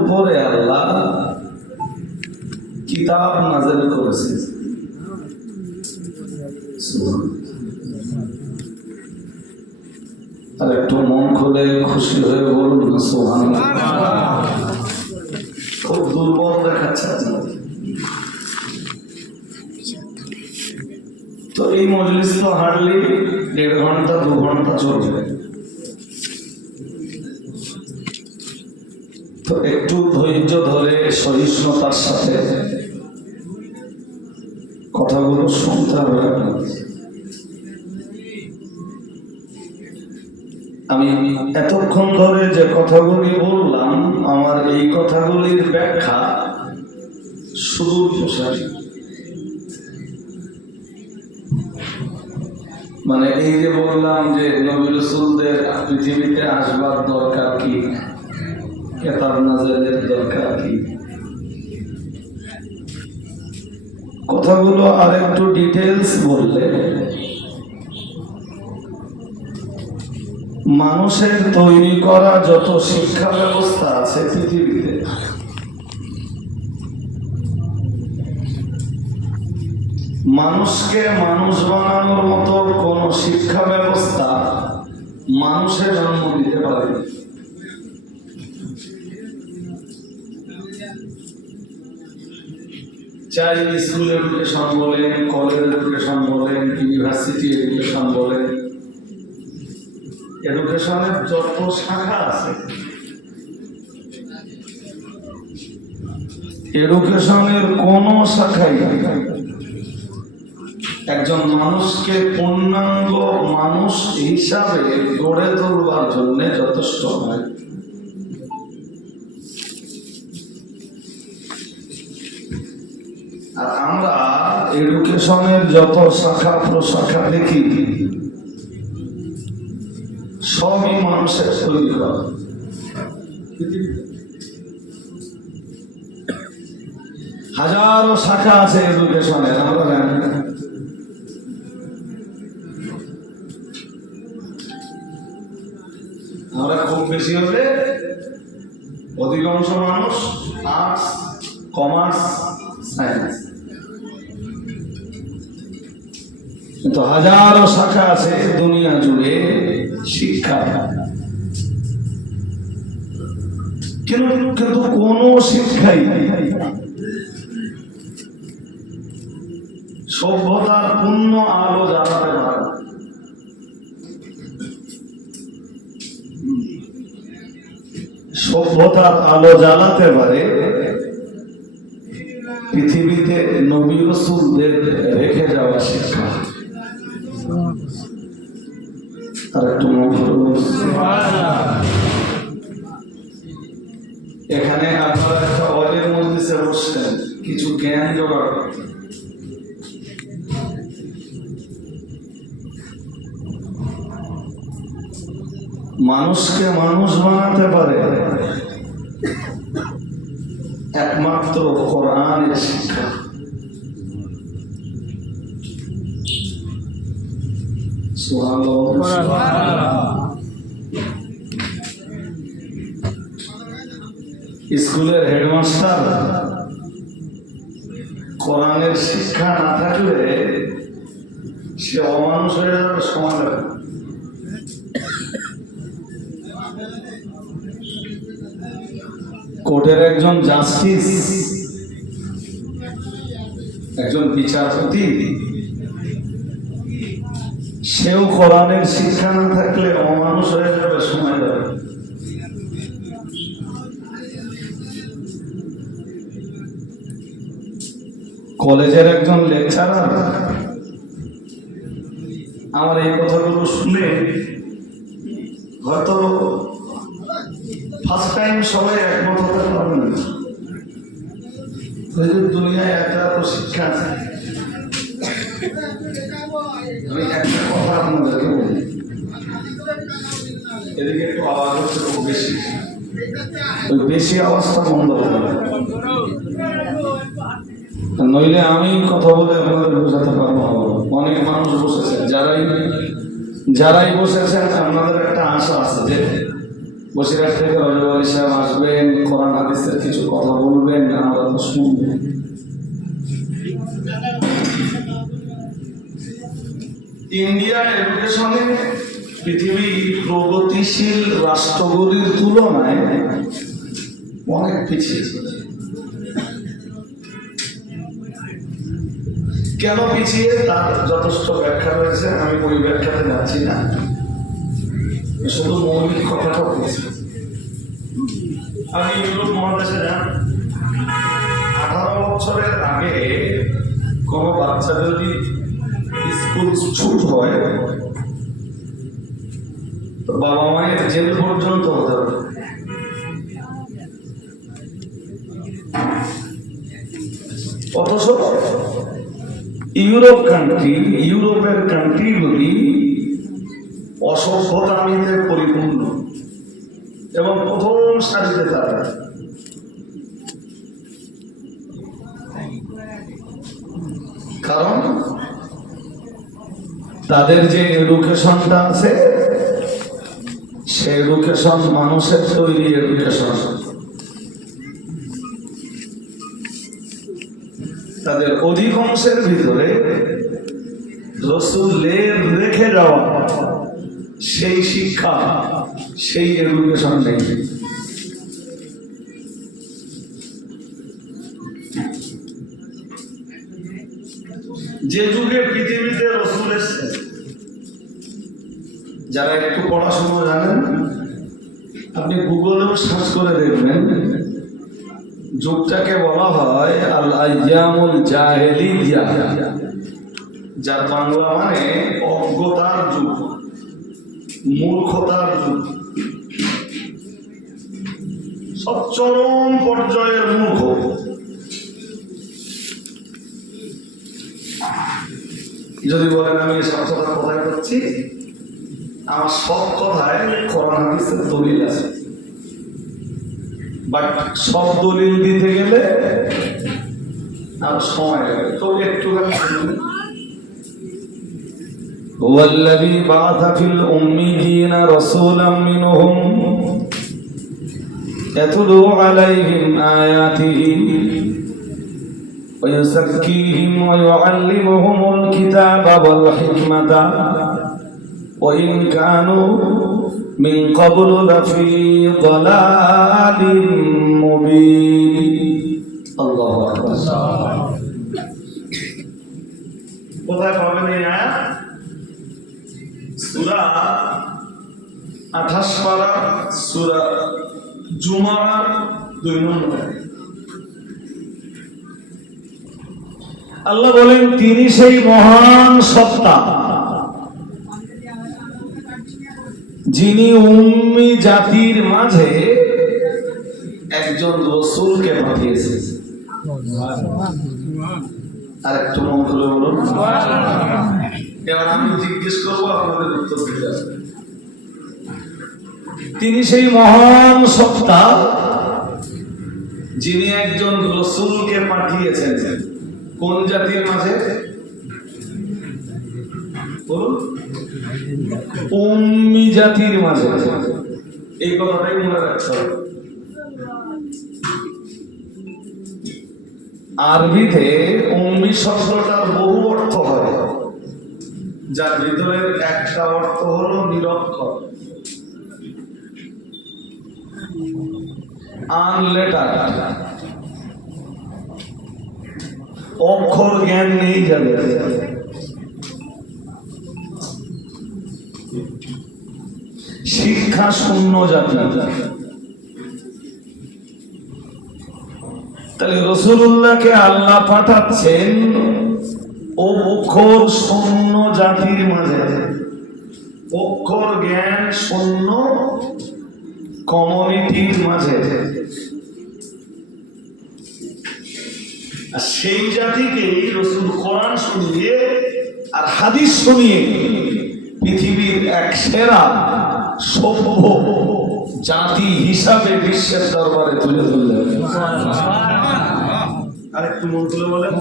উপরে আল্লাহ কিতাব নাযিল করেছে। আর একটু মন খুলে খুশি হয়ে বলুন না সুবহানাল্লাহ। খুব দুর্বল দেখাচ্ছে আপনাকে। তো এই মজলিস তো হার্ডলি 1.5 ঘন্টা 2 ঘন্টা চলবে। তো একটু ধৈর্য ধরে সহিষ্ণুতার সাথে কথাগুলো শুনতে হবে। আমি এতক্ষণ ধরে যে কথাগুলি বললাম, আমার এই কথাগুলির ব্যাখ্যা সুদূর প্রসারী। মানে এই যে বললাম যে নবী রাসূলদের পৃথিবীতে আসবার দরকার কি, কিতাব নাযিলের দরকার কি, কথাগুলো আর একটু ডিটেইলস বললে মানুষের তৈরি করা যত শিক্ষা ব্যবস্থা আছে পৃথিবীতে, মানুষকে মানুষ বানানোর মতো কোন শিক্ষা ব্যবস্থা মানুষের জন্ম দিতে পারে। চাই স্কুল এডুকেশন বলেন, কলেজ এডুকেশন বলেন, ইউনিভার্সিটি এডুকেশন বলেন, এডুকেশনের যত শাখা আছে, এডুকেশনের কোন শাখাই একজন মানুষকে পূর্ণাঙ্গ মানুষ হিসাবে গড়ে তোলবার জন্য যথেষ্ট নয়। আর আমরা এডুকেশনের যত শাখা প্রশাখা দেখি সবই মানুষের তৈরি করা। হাজারো শাখা আছে এডুকেশনের, আমরা জানি না। আমরা খুব বেশি হলে অধিকাংশ মানুষ আর্টস, কমার্স, সায়েন্স, কিন্তু হাজারো শাখা আছে দুনিয়া জুড়ে শিক্ষা। কিন্তু কোন শিক্ষাই সভ্যতার পূর্ণ আলো জ্বালাতে পারে। সভ্যতার আলো জ্বালাতে পারে পৃথিবীতে নবী রাসূলদের রেখে যাওয়া শিক্ষা। আর একটু এখানে আপনারা একটা অজের মজলিসে বসছেন, কিছু জ্ঞান জোগাড় করতে। মানুষকে মানুষ বানাতে পারে একমাত্র কোরআনের শিক্ষা। স্কুলের হেডমাস্টার কোরআনের শিক্ষা না থাকলে সে অমানুষ হয়ে যাবে সমাজে। কোর্টের একজন জাস্টিস, একজন বিচারপতি, সেও কোরআনের শিক্ষা না থাকলে অমানুষ হয়ে যাবে সমাজে। কলেজের একজন লেকচারার আমার এই কথাগুলো শুনে হয়তো ফার্স্ট টাইম সবাই একমত হতে পারবেন না। দুনিয়ায় একটা শিক্ষা আছে। আমি একটা কথা আপনাদেরকে বলি, এদিকে একটু আওয়াজ হচ্ছে খুব বেশি, ওই বেশি আওয়াজটা বন্ধ হবে, নইলে আমি কথা বলে আপনাদের বোঝাতে পারবো। অনেক মানুষ বসেছেন, যারাই বসেছেন আপনাদের একটা আশা আছে যে বসিরহাট থেকে রজব আলী সাহেব আসবেন, কোরআন হাদিসের কিছু কথা বলবেন, আমরা তো শুনবো। ইন্ডিয়ান এডুকেশনে পৃথিবীর প্রগতিশীল রাষ্ট্রগুলির তুলনায় অনেক পিছিয়ে। কেন পিছিয়ে তার যথেষ্ট ব্যাখ্যা রয়েছে, আমি ওই ব্যাখ্যাতে যাচ্ছি না, শুধু মৌলিক কথাটা বলছি। আমি ইউরোপ মহাদেশে যান, 18 বছরের আগে কোনো বাচ্চা যদি স্কুল ছুট হয় তো বাবা মায়ের জেল পর্যন্ত হতে হবে। অথচ ইউরোপের কান্ট্রিগুলি অসভ্যতামিতে পরিপূর্ণ এবং প্রথম সারিতে তারা। কারণ তাদের যে এডুকেশনটা আছে সে এডুকেশন মানুষের তৈরি এডুকেশন। তাদের অধিকাংশের ভিতরে রাসূলের রেখে যাওয়া সেই শিক্ষা, সেই এডুকেশন নেই। যে যুগে পৃথিবীতে রাসূল এসেছে, যারা একটু পড়াশোনা জানেন আপনি গুগলেও সার্চ করে দেখবেন, যুগটাকে বলা হয় আল আইয়ামুল জাহেলিয়া, যার বাংলা মানে অজ্ঞতার যুগ, মূর্খতার যুগ, সব চরম পর্যায়ের মূর্খ। যদি বলেন আমি সব কথা কোথায় করছি, আমার সব কথায় কোরআন হাদিসের দলিল আছে, বাট সব দলিল দিতে গেলে আর সময় লাগে। তো একটুখানি শুনুন। هو الذي بعث في الأميين رسولا منهم يتلو عليهم آياته ويزكيهم ويعلمهم الكتاب والحكمة وإن كانوا من قبل لفي ضلال مبين الله أكبر কোথায় পাবেন এই আয়াত? সূরা 28 পারা সূরা জুমার 2 নম্বর। আল্লাহ বলেন তিনি সেই মহান সত্তা যিনি উম্মি জাতির মাঝে একজন রাসূলকে পাঠিয়েছেন। আর একটু মন খুলে বলুন। এবার আমি জিজ্ঞেস করবো, আপনাদের উত্তর দিতে হবে। তিনি সেই মহান সত্তা যিনি একজন রাসূলকে পাঠিয়েছেন কোন জাতির মাঝে? বলুন। উম্মি জাতির মাঝে। এই কথাটাই মনে রাখতে হবে। আরবিতে উম্মি শব্দটার বহু অর্থ হয়, যার ভিতরে একটা অর্থ হলো নিরক্ষর, আনলেটার, অক্ষর জ্ঞান নেই যাদের। শিক্ষা শূন্য জাতি। তাহলে রাসূলুল্লাহকে আল্লাহ পাঠাচ্ছেন ও অক্ষর শূন্য জাতির মাঝে, অক্ষর জ্ঞান শূন্য কমিউনিটির মাঝে। আর সেই জাতিকেই রাসূল কোরআন শুনিয়ে আর হাদিস শুনিয়ে পৃথিবীর এক সেরা সভ্য জাতি হিসাবে বিশ্বের দরবারে তুলে ধরলেন। আরেকটু মন খুলে বলেন।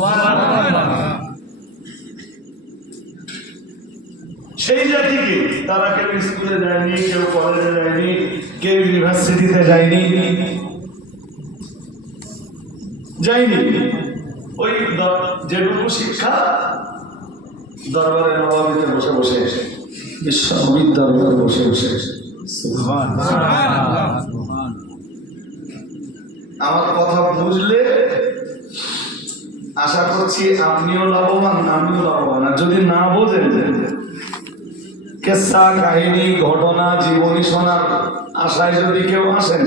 সেই জাতিকে তারা কেউ স্কুলে যায়নি, কেউ কলেজে যায়নি, কেউ ইউনিভার্সিটিতে যায়নি, ওই যেটুকু শিক্ষা দরবারে নবাবিতে বসে বসে, বিশ্বনবীর দরবারে বসে বসে। আমার কথা বুঝলে আশা করছি আপনিও লাভবান, আমিও লাভবান। আর যদি না বোঝেন, কেসা কাহিনী ঘটনা জীবনী শোনার আশায় যদি কেউ আসেন,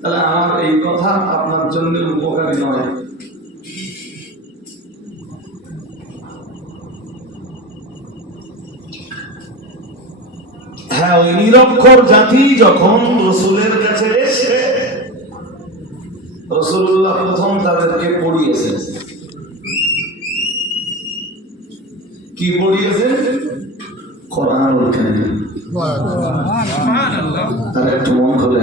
তাহলে আমার এই কথা আপনার জন্য উপকারী নয়। হ্যাঁ, ওই নিরক্ষর জাতি যখন রসুলের কাছে এসে রাসূলুল্লাহ প্রথম তাদেরকে পড়িয়েছেন। কি পড়িয়েছেন? কোরআনুল কারীম। আর একটু মন খুলে,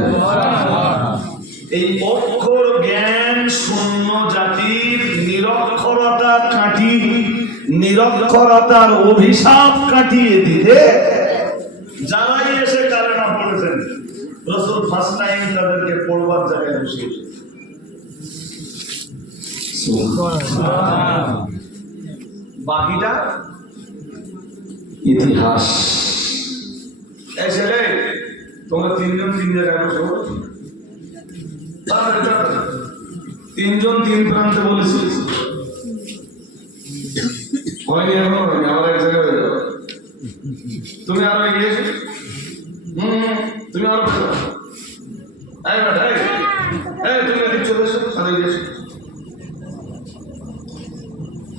এই অক্ষর জ্ঞান শূন্য জাতির নিরক্ষরতা নিরক্ষরতার অভিশাপ কাটিয়ে দিতে যারাই এসে কালেমা পড়েছেন, রাসূল ফার্স্ট টাইম তাদেরকে পড়বার জায়গায় বসিয়েছেন। বাকিটা ইতিহাস। এই ছেলে, তোমরা তিনজন তিন জায়গায় বসো, তিনজন তিন প্রান্তে বলেছি, হয়নি এখনো হয়নি, আমার এক জায়গায় হয়ে যাবে। তুমি আরো এগিয়েছো, তুমি আরো তুমি এদিক চলে এসো, আরো এগিয়েছো।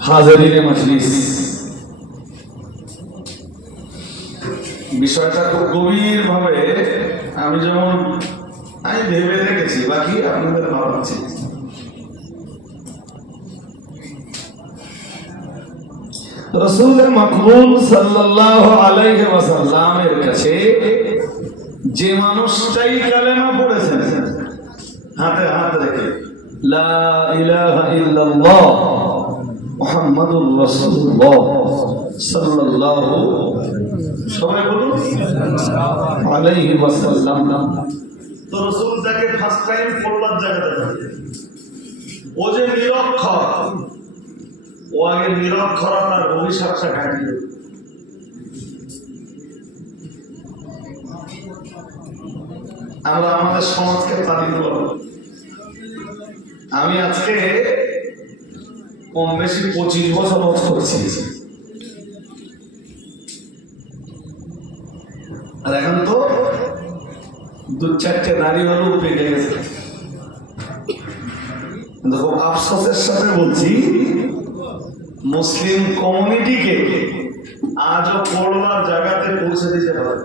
হাজারিনে মজলিস, বিষয়টা খুব গভীর ভাবে আমি ভেবে রেখেছি, বাকি আপনাদের ভাবছি। রাসূল মাকবুল সাল্লাল্লাহু আলাইহি ওয়াসাল্লামের কাছে যে মানুষটাই কালেমা পড়েছেন, হাতে হাত রেখে লা ইলাহা ইল্লাল্লাহ মুহাম্মাদুর রাসূলুল্লাহ সাল্লাল্লাহু সবাই বলুন আলাইহি ওয়াসাল্লাম, তো রাসূল তাকে ফার্স্ট টাইম পড়বার জায়গাতে, ও যে নিরক্ষর, ও আগে নিরক্ষরতার অভিশাপটা কাটিয়ে। আমরা আমাদের সমাজকে তালিম করব। আমি আজকে কম বেশি 25 বছর হজ করছি, আর এখন তো 2-4টে দাড়ি হলো পেকে গেছে। খুব আফসোসের সাথে বলছি, মুসলিম কমিউনিটিকে আজও পড়বার জায়গাতে পৌঁছে দিতে পারে।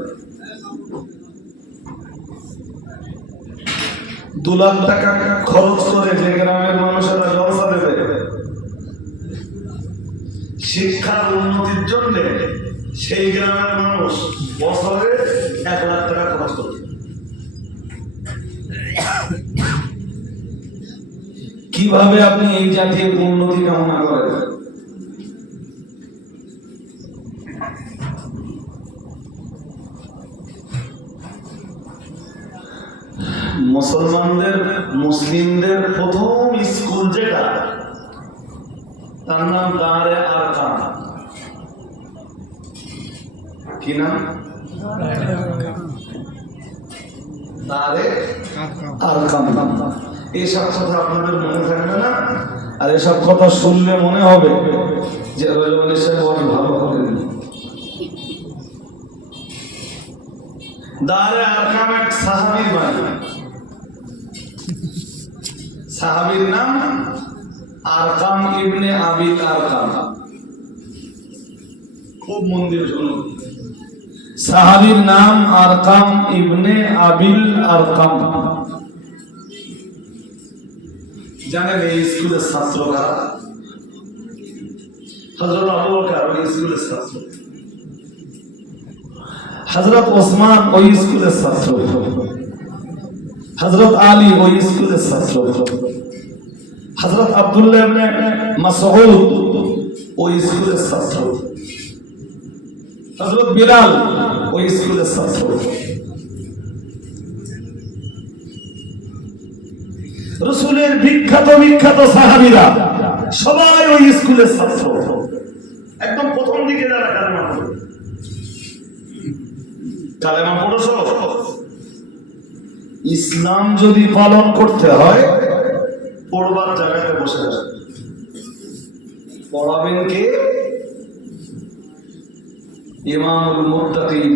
2 লাখ টাকা খরচ করে যে গ্রামের মানুষেরা জলসা দেবে শিক্ষার উন্নতির জন্য, সেই গ্রামের মানুষ বছরে 1 লাখ টাকা খরচ করে। কিভাবে আপনি এই জাতীয় উন্নতি কামনা করেন? মুসলিমদের প্রথম স্কুল যেটা, তার নাম দারে আরকাম। কি নাম? দারে আরকাম। এইসব কথা আপনাদের মনে থাকবে না, আর এসব কথা শুনলে মনে হবে যে রজনী সাহেব অনেক ভালো করেন। দারে আরকাম এক সাহাবীর বাড়ি, সাহাবীর নাম আরকাম ইবনে আবিল আরকাম। খুব মন দিয়ে শুনুন, সাহাবীর নাম আরকাম ইবনে আবিল আরকাম। জানেন এই স্কুলের ছাত্র কারা? হযরত আবু বকর ওই স্কুলের ছাত্র, হযরত ওসমান ওই স্কুলের ছাত্র, হযরত আলী ওই স্কুলের ছাত্র, হযরত আব্দুল্লাহ ইবনে মাসউদ ওই স্কুলের ছাত্র। হযরত বিলাল ওই স্কুলের ছাত্র, রাসূলের বিখ্যাত বিখ্যাত সাহাবীরা সবাই ওই স্কুলের ছাত্র। একদম প্রথম দিকে যারা কালেমা পড়েছ, ইসলাম যদি পালন করতে হয় পড়বার জায়গায় বসে যাবে। পড়াবেন কে? ইমামুল মুত্তাকিন,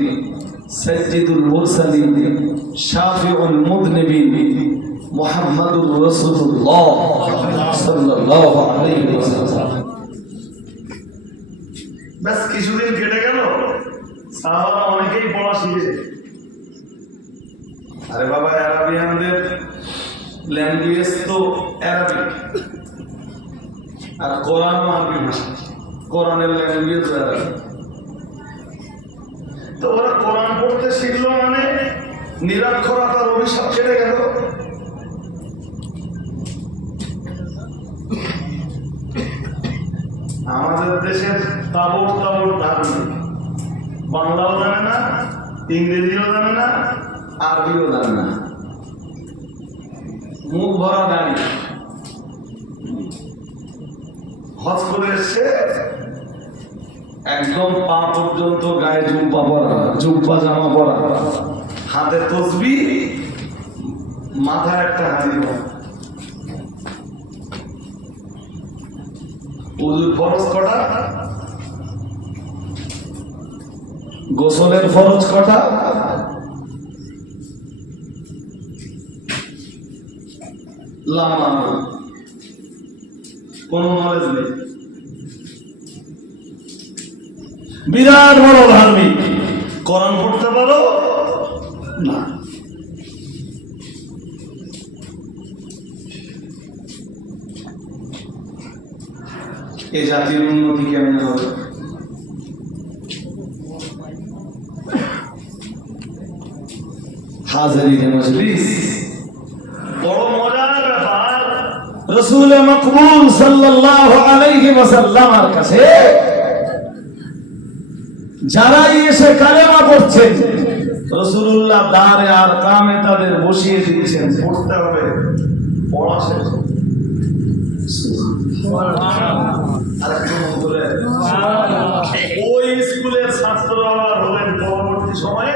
সাইয়্যিদুল মুরসালিন, শাফিউল মুযনিবিন, মুহাম্মাদুর রাসূলুল্লাহ সাল্লাল্লাহু আলাইহি ওয়াসাল্লাম। বাস কিছুদিন কেটে গেল, সাহাবারা অনেকেই পড়া শিখেছে। আরে বাবা, আরবিয়ানদের ল্যাঙ্গুয়েজ তো অ্যারাবিক, আর কোরআন আরবি ভাষা, কোরআনের ল্যাঙ্গুয়েজ আরবি। তো ওরা কোরআন পড়তে শিখলো মানে নিরক্ষরতার অভিশাপ কেটে গেল। আমাদের দেশের তাবড় তাবড় ধার্মিক, বাংলাও জানে না, ইংরেজিও জানে না, আরবিও জানে না, মুখ ভরা দাঁড়ি, হজ করে এসছে, একদম পা পর্যন্ত গায়ে জুব্বা পরা, জুব্বা জামা পরা, হাতে তসবিহ, মাথায় একটা হাতি। ওযুর ফরজ কটা? গোসলের ফরজ কটা? লামা, কোন নলেজ নেই। বিরাট বড় ধার্মিক, কোরআন পড়তে পারো না। এই জাতির উন্নতি কেমন হবে? হাজিরিনে মজলিস, বড় মজার ব্যাপার। রাসূল মাকবুল সাল্লাল্লাহু আলাইহি ওয়াসাল্লামের কাছে যারাই এসে কালেমা পড়ছেন, রাসূলুল্লাহ দারে আর কামে তাদের বসিয়ে দিচ্ছেন, পড়তে হবে, পড়া শেষ। ওই স্কুলের ছাত্র আবার হলেন পরবর্তী সময়ে,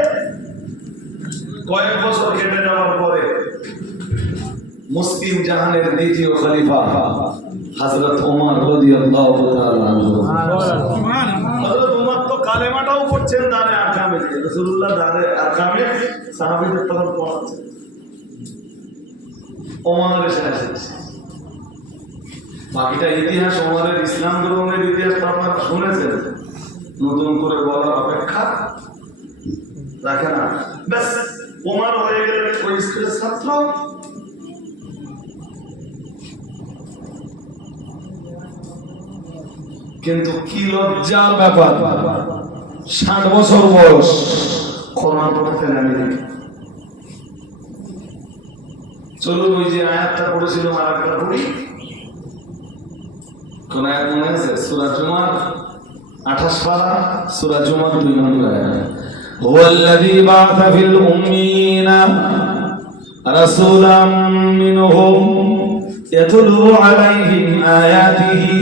কয়েক বছর কেটে যাওয়ার পরে মুসলিম জাহানের দ্বিতীয় খলিফা হযরত ওমর রাদিয়াল্লাহু তাআলা আনহু। হযরত ওমর তো কালেমাটাও পড়ছেন দারে আরকামে, রাসূলুল্লাহ দারে আরকামে সাহাবীদের তখন পড়াচ্ছেন। ওমর এসেছে, বাকিটা ইতিহাস, ওমরের ইসলাম গ্রহণের ইতিহাস তো আপনারা শুনেছেন, নতুন করে বলার অপেক্ষা রাখে না। ব্যাস, ওমর হয়ে গেলেন ওই স্কুলের ছাত্র। কিন্তু কি লজ্জার ব্যাপার, 60 বছর বয়স, কোরআন পড়তে নামিনি। চলুন ওই যে আয়াতটা পড়েছিলাম আর একটা পড়ি। কোন আয়াত মনে আছে? সূরা জুমার 28 পারা, সূরা জুমার 2 নম্বর আয়াত। হুয়াল্লাযী বা'আসা ফিল উম্মিয়িনা রাসূলাম মিনহুম ইয়াতলু আলাইহিম আয়াতিহি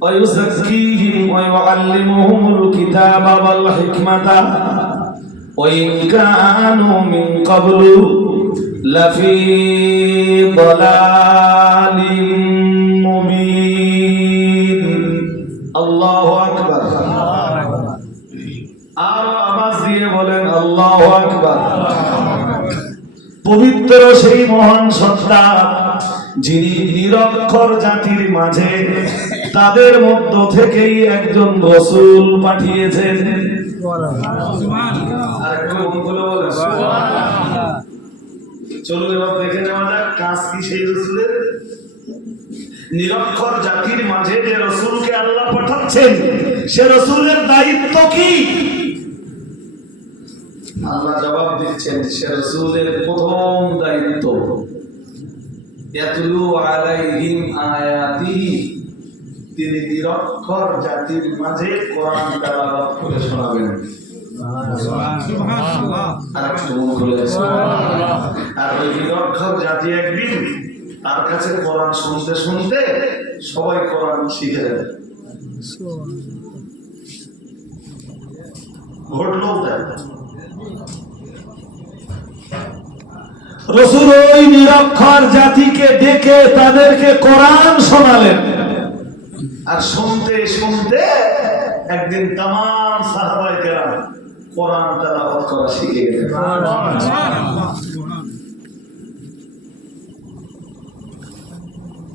ওয়া ইউযাক্কিহিম ওয়া ইউআল্লিমুহুমুল কিতাবা ওয়াল হিকমাতা ওয়া ইন কানু মিন ক্বাবলু লাফি দালালিম মুবিন। আল্লাহু আকবার। আর আওয়াজ দিয়ে বলেন আল্লাহু আকবার। পবিত্র সেই মহান সত্তা যিনি নিরক্ষর জাতির মাঝে তাদের মধ্য থেকেই একজন রাসূল পাঠিয়েছেন। চলুন এবার দেখে নেওয়া যাক কাজ কি সেই রাসূলের। নিরক্ষর জাতির মাঝে যে রাসূলকে আল্লাহ পাঠাচ্ছেন, সে রাসূলের দায়িত্ব কি? আল্লাহ জবাব দিচ্ছেন, সে রাসূলের প্রথম দায়িত্ব ইয়াতলু আলাইহিম আয়াতিহি, তিনি নিরক্ষর জাতির মাঝে কোরআন তেলাওয়াত করে শোনাবেন। আর ওই নিরক্ষর জাতি একদিন তার কাছে কোরআন শুনতে শুনতে সবাই কোরআন শিখে যাবে। ঘটলো তাই। রাসূল ওই নিরক্ষর জাতিকে ডেকে তাদেরকে কোরআন শোনালেন। আর শুনতে শুনতে একদিন তামাম সাহাবায়ে কেরাম কোরআন তেলাওয়াত করা শিখে গেলেন।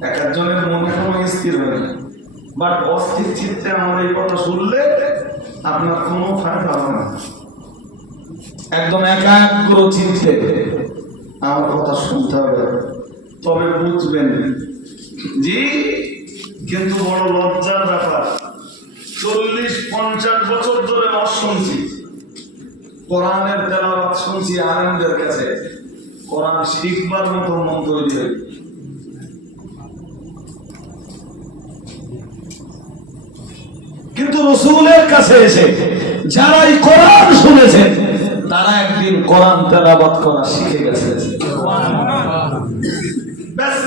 এক একজনের মনে কোনো স্থির হয় না, বাট অস্থির চিত্তে আমার এই কথা শুনলে আপনার কোনো ফায়দা হবে না। একদম একাগ্র চিত্তে আমার কথা শুনতে হবে, তবে বুঝবেন। জি, কিন্তু বড় লজ্জার ব্যাপার, 40-50 বছর ধরে ওয়াজ শুনছি, কোরআনের তেলাওয়াত শুনছি আলেমদের কাছে, কোরআন শিখবার মতো মন তৈরি হয়। কিন্তু রাসূলের কাছে এসে যারা এই কোরআন শুনেছেন তারা একদিন কোরআন তেলাওয়াত করা শিখে গেছে। ব্যাস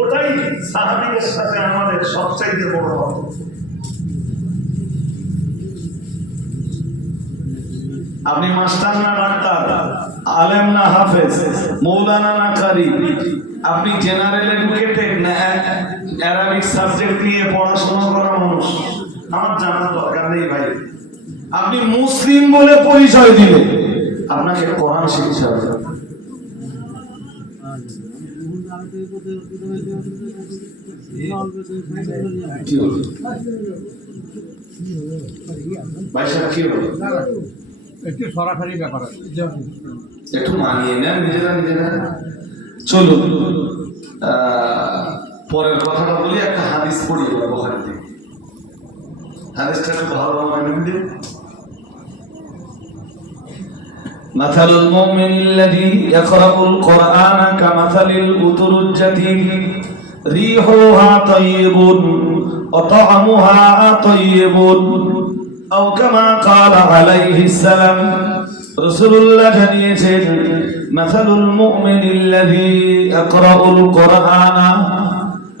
ওটাই সাহাবীদের সাথে আমাদের সবচাইতে বড় কথা। আপনি মাস্টার না ডাক্তার, আলেম না হাফেজ, মৌলানা না কারি, আপনি জেনারেল এডুকেটেড না অ্যারাবিক সাবজেক্ট নিয়ে পড়াশোনা করা মানুষ, আমার জানার দরকার নেই ভাই। আপনি মুসলিম বলে পরিচয় দিলে আপনাকে কোরআন শিখতে হবে। একটু সরাসরি ব্যাপার, একটু মানিয়ে নেন নিজেরা নিজেরা। চলুন পরের কথাটা বলি, একটা হাদিস পড়ি বুখারী থেকে। হাদিসটা একটু ভালো মানে দিন। مثل المؤمن الذي يقرأ القرآن كمثل الأترجة ريحها طيب وطعمها طيب أو كما قال عليه السلام। رسول الله জানিয়েছেন مثل المؤمن الذي يقرأ القرآن,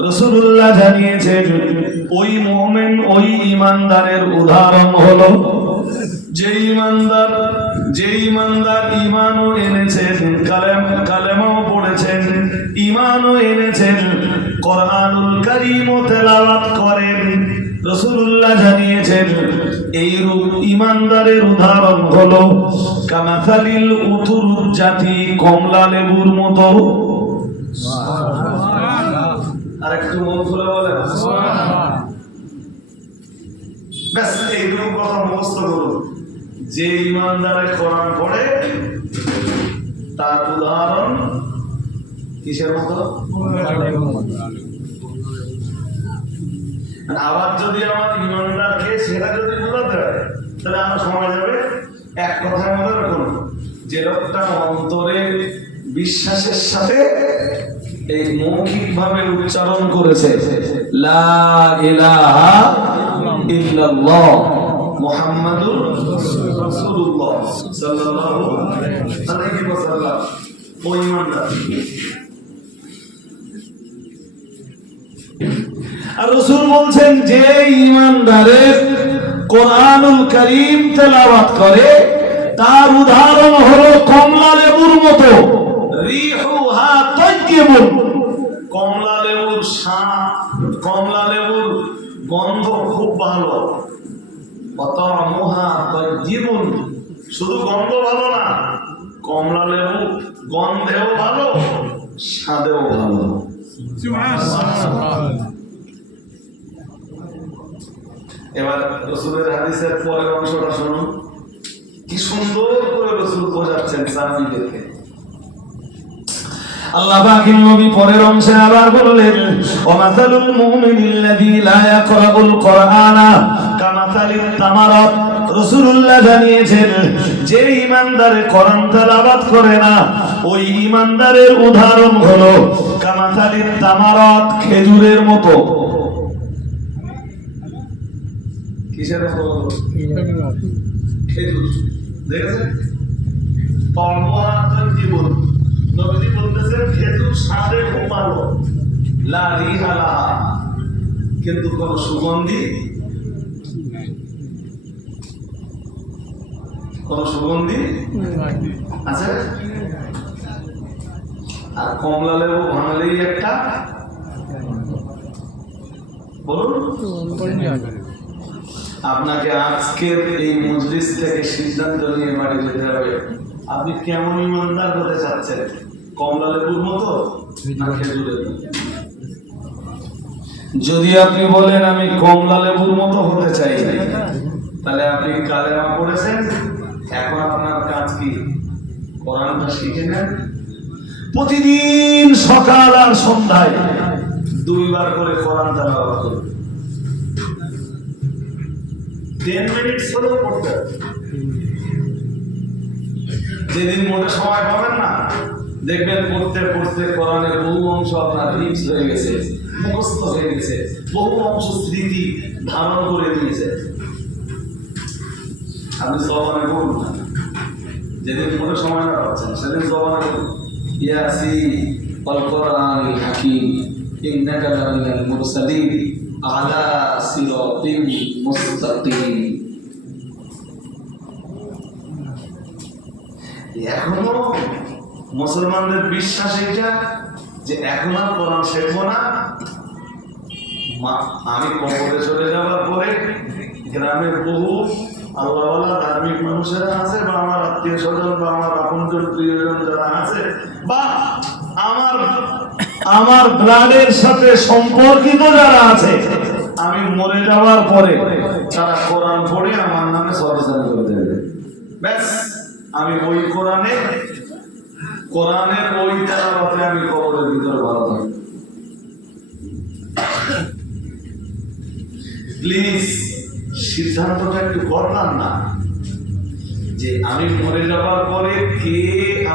রাসূলুল্লাহ জানিয়েছেন ওই মুমিন ওই ঈমানদারের উদাহরণ হলো যে ঈমানদার ঈমানও এনেছেন, কালেমাও পড়েছেন, ঈমানও এনেছেন, কোরআনুল কারীম তেলাওয়াত করেন। রাসূলুল্লাহ জানিয়েছেন এইরূপ ঈমানদারের উদাহরণ হলো কামাসালিল উতুরুজ্জাতি, কমলা লেবুর মতো। আর একটু মন খুলে বলেন ব্যাস এইটুকু কথা মুখস্থ করুন। যে ঈমানদারে কোরআন পড়ে তার উদাহরণ কিসের মতো? আবার যদি আমার ঈমানদারকে সেটা যদি বোঝাতে হয় তাহলে আমার সময় যাবে। এক কথার মধ্যে রাখুন, যে লোকটা অন্তরে বিশ্বাসের সাথে এই মৌখিক ভাবে উচ্চারণ করেছে লা ইলাহা ইল্লাল্লাহ মুহাম্মাদুর রাসূলুল্লাহ সাল্লাল্লাহু আলাইহি ওয়াসাল্লাম, ওই ঈমানদার। আর রাসূল বলছেন যে ঈমানদারের কোরআনুল কারীম তেলাওয়াত করে তার উদাহরণ হলো কমলা লেবুর মতো। রিহুহা তাইয়্যিবুন, কমলা লেবুর স্বাদ, কমলা লেবুর গন্ধ খুব ভালো। ওয়াতামুহা তাইয়্যিবুন, শুধু গন্ধ ভালো না, কমলা লেবু গন্ধেও ভালো, স্বাদেও ভালো। এবার রাসূলের হাদিসের পরের অংশটা শুনুন, কি সুন্দর করে রাসূল বোঝাচ্ছেন সাহাবীদেরকে। আল্লাহ পাকের নবী পরের অংশে আবার বললেন ওয়ামাসালুল মুমিনিল্লাযী লা ইয়াকরাউল কুরআনা কামাসালিত তামারাত। রাসূলুল্লাহ জানিয়েছেন যে ঈমানদার কোরআন তেলাওয়াত করে না ওই ঈমানদারের উদাহরণ হলো কামাসালিত তামারাত, খেজুরের মতো। কিসের মতো? খেজুর। দেখেছেন পরম্পরার জীবন নবীজি বলতেছেন খেজুর স্বাদে খুব ভালো, লা রিহা লাহা, কিন্তু কোন সুগন্ধি আছে? আর কমলা লেবু ভাঙলেই একটা বলুন। আপনাকে আজকের এই মজলিস থেকে সিদ্ধান্ত নিয়ে বাড়ি যেতে হবে, আপনি কেমন ইমানদার হতে চাচ্ছেন, কমলা লেবুর মতো না খেজুরের মতো? যদি আপনি বলেন আমি কমলা লেবুর মতো হতে চাই, তাহলে আপনি কালেমা পড়েছেন, এখন আপনার কাজ কি? কোরআনটা শিখে নেন, প্রতিদিন সকাল আর সন্ধ্যায় 2 বার করে কোরআন তেলাওয়াত করুন। 10 মিনিট হলেও পড়তে হবে। যেদিন মোটে সময় পাবেন না, দেখবেন পড়তে পড়তে কোরআনের বহু অংশ আপনার রিপস হয়ে গেছে, মুখস্থ হয়ে গেছে, বহু অংশ স্মৃতি ধারণ করে নিয়েছে। আপনি জবানে বলুন না, যেদিন মোটে সময় না পাচ্ছেন সেদিন জবানে বলুন, ইয়াসিন ওয়াল কোরআনিল হাকীম ইন্নাকা লামিনাল মুরসালিন আলা সিরাতিন মুস্তাকিম। এখনো মুসলমানদের বিশ্বাস এটা যে এখন আর কোরআন শিখবো না, আমি কবরে চলে যাওয়ার পরে গ্রামের বহু আল্লাহওয়ালা ধার্মিক মানুষেরা আছে, বা আমার আত্মীয় স্বজন বা আমার আপনজন প্রিয়জন যারা আছে, বা আমার ব্লাডের সাথে সম্পর্কিত যারা আছে, আমি মরে যাওয়ার পরে তারা কোরআন পড়ে আমার নামে সরকার করে দেবে। ব্যাস, আমি ওই কোরআনের ওই তেলাওয়াতে আমি কবরের ভিতরে ভালো থাকি। প্লিজ সিদ্ধান্তটা একটু করলাম না যে আমি মরে যাওয়ার পরে কে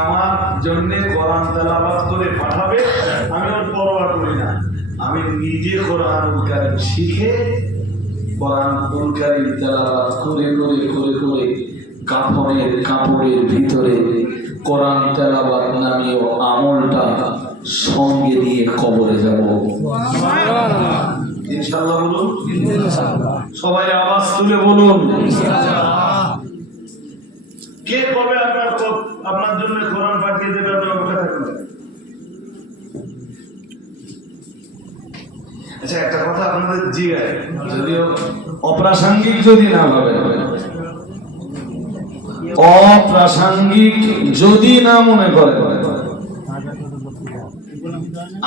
আমার জন্য কোরআন তেলাওয়াত করে পাঠাবে, আমি ওর পরোয়া করি না। আমি নিজে কোরআনুল কারীম শিখে কোরআনুল কারীম তেলাওয়াত করে করে করে করে কাপড়ের ভিতরে কোরআন তেলাওয়াত নামীয় আমলটা সঙ্গে দিয়ে কবরে যাব ইনশাআল্লাহ। বলুন ইনশাআল্লাহ, সবাই আওয়াজ তুলে বলুন ইনশাআল্লাহ। কে কবে আপনার জন্য কোরআন পাঠিয়ে দেবে, আপনি অপেক্ষা থাকবেন। আচ্ছা, একটা কথা আপনাদের জিজ্ঞাসা, যদিও অপ্রাসঙ্গিক যদি না ভাবে, অপ্রাসঙ্গিক যদি না মনে করে,